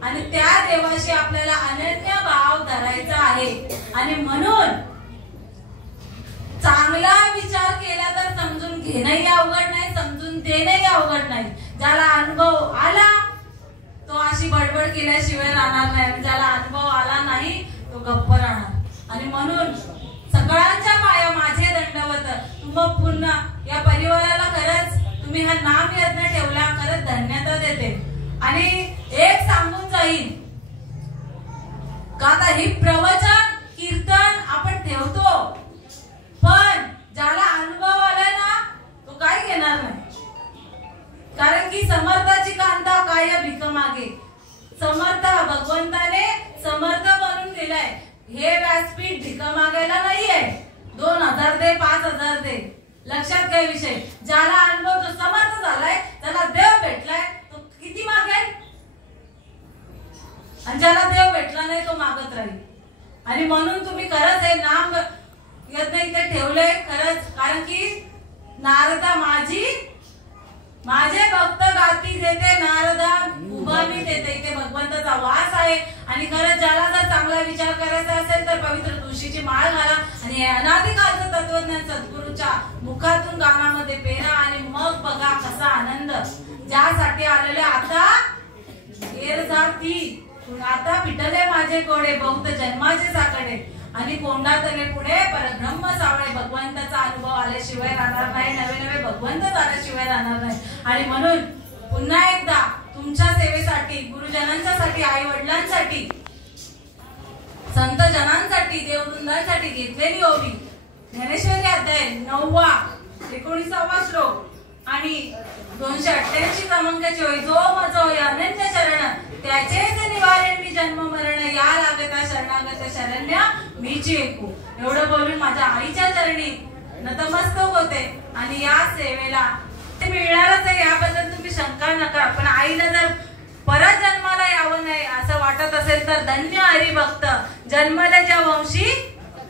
आणि त्या देवाशी आपल्याला अनन्य भाव धरायचा आहे। आणि म्हणून चांगला विचार केला तर समजून घेणंही अवघड नाही, समजून देणंही अवघड नाही। ज्याला अनुभव आला तो अशी बडबड केल्याशिवाय राहणार नाही, आणि ज्याला अनुभव आला नाही तो गप्प राहणार। आणि म्हणून सगळ्यांच्या पाया माझे दंडवत। तुम्ही पुन्हा या परिवाराला खरंच तुम्ही हा नाम यज्ञ ठेवला, खरंच धन्यता देते। आणि एक सांगून जाईल का, आता ही प्रवचन कीर्तन आपण ठेवतो, पण ज्याला अनुभव आलाय ना तो काय घेणार नाही, कारण की समर्थाची कांता काय भीक मागे। समर्थ भगवंताने समर्थ बनून दिलाय, हे व्यासपीठ भीक मागायला नाहीये। 2000 दे, 5000 दे, लक्षात घ्या विषय। ज्याला अनुभव तो समर्थ झालाय, त्याला देव भेटलाय, तो किती मागेल? आणि ज्याला देव भेटला नाही तो मागत राहील। आणि म्हणून तुम्ही खरंच हे नाम यज्ञ इथे ठेवले खरंच, कारण की नारदा माझे भक्त गाती देते, नारदा उभामी देते, इथे भगवंताचा वास आहे। आणि खरंच ज्याला जर चांगला विचार करायचा असेल तर पवित्र तुळशीची माळ घाला, आणि अनादिकालचं तत्वज्ञान सद्गुरूच्या मुखातून गाण्यामध्ये पेरा, आणि मग बघा कसा आनंद। ज्यासाठी आलेले आता घेर जाती, आता पिटले माझे कोडे, बहुत जन्माचे साकडे, आणि कोंडातले पुढे परब्रह्म सावळे। भगवंताचा अनुभव आल्याशिवाय राहणार नाही, नवे नवे भगवंत झाल्याशिवाय राहणार नाही। आणि म्हणून पुन्हा एकदा तुमच्या सेवेसाठी, गुरुजनांसाठी, आई वडिलांसाठी, संत जनांसाठी, देववृंदांसाठी घेतलेली ओवी ज्ञानेश्वरी अध्याय 9वा 19वा श्लोक आणि 288 क्रमांकाची ओवी। जो मज होय अनन्य शरण, त्याचेच निवारण मी जन्म मरण, या लागता शरणागत शरण्य मीच एकू। एवढं बोलून माझ्या आईच्या चरणी नतमस्तक होते, आणि या सेवेला ते मिळणारच आहे याबद्दल तुम्ही शंका नका। पण आईला जर परत जन्माला यावं नाही असं वाटत असेल तर धन्य हरिभक्त, जन्मल्याच्या वंशी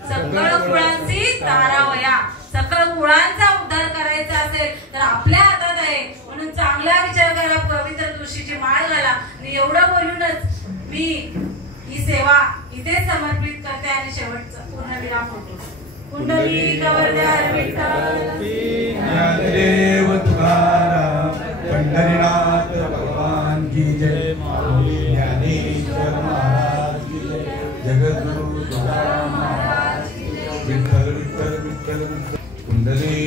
सकळ कुळांची तारावया। सकळ कुळांचा उद्धार करायचा असेल तर आपल्या हातात आहे, म्हणून चांगला विचार करा, पवित्र तुळशीची माळ घाला। आणि एवढं बोलूनच मी ही सेवा इथे समर्पित करते, आणि शेवटचा पूर्णविराम होतो। कुंडली कवरदार विठ्ठल ज्ञानदेव तुकाराम, पंढरीनाथ भगवान की जय, ज्ञानेश्वर महाराज की जय, जगद्गुरु तुकाराम महाराज की जय। विठ्ठल विठ्ठल विठ्ठल कुंडली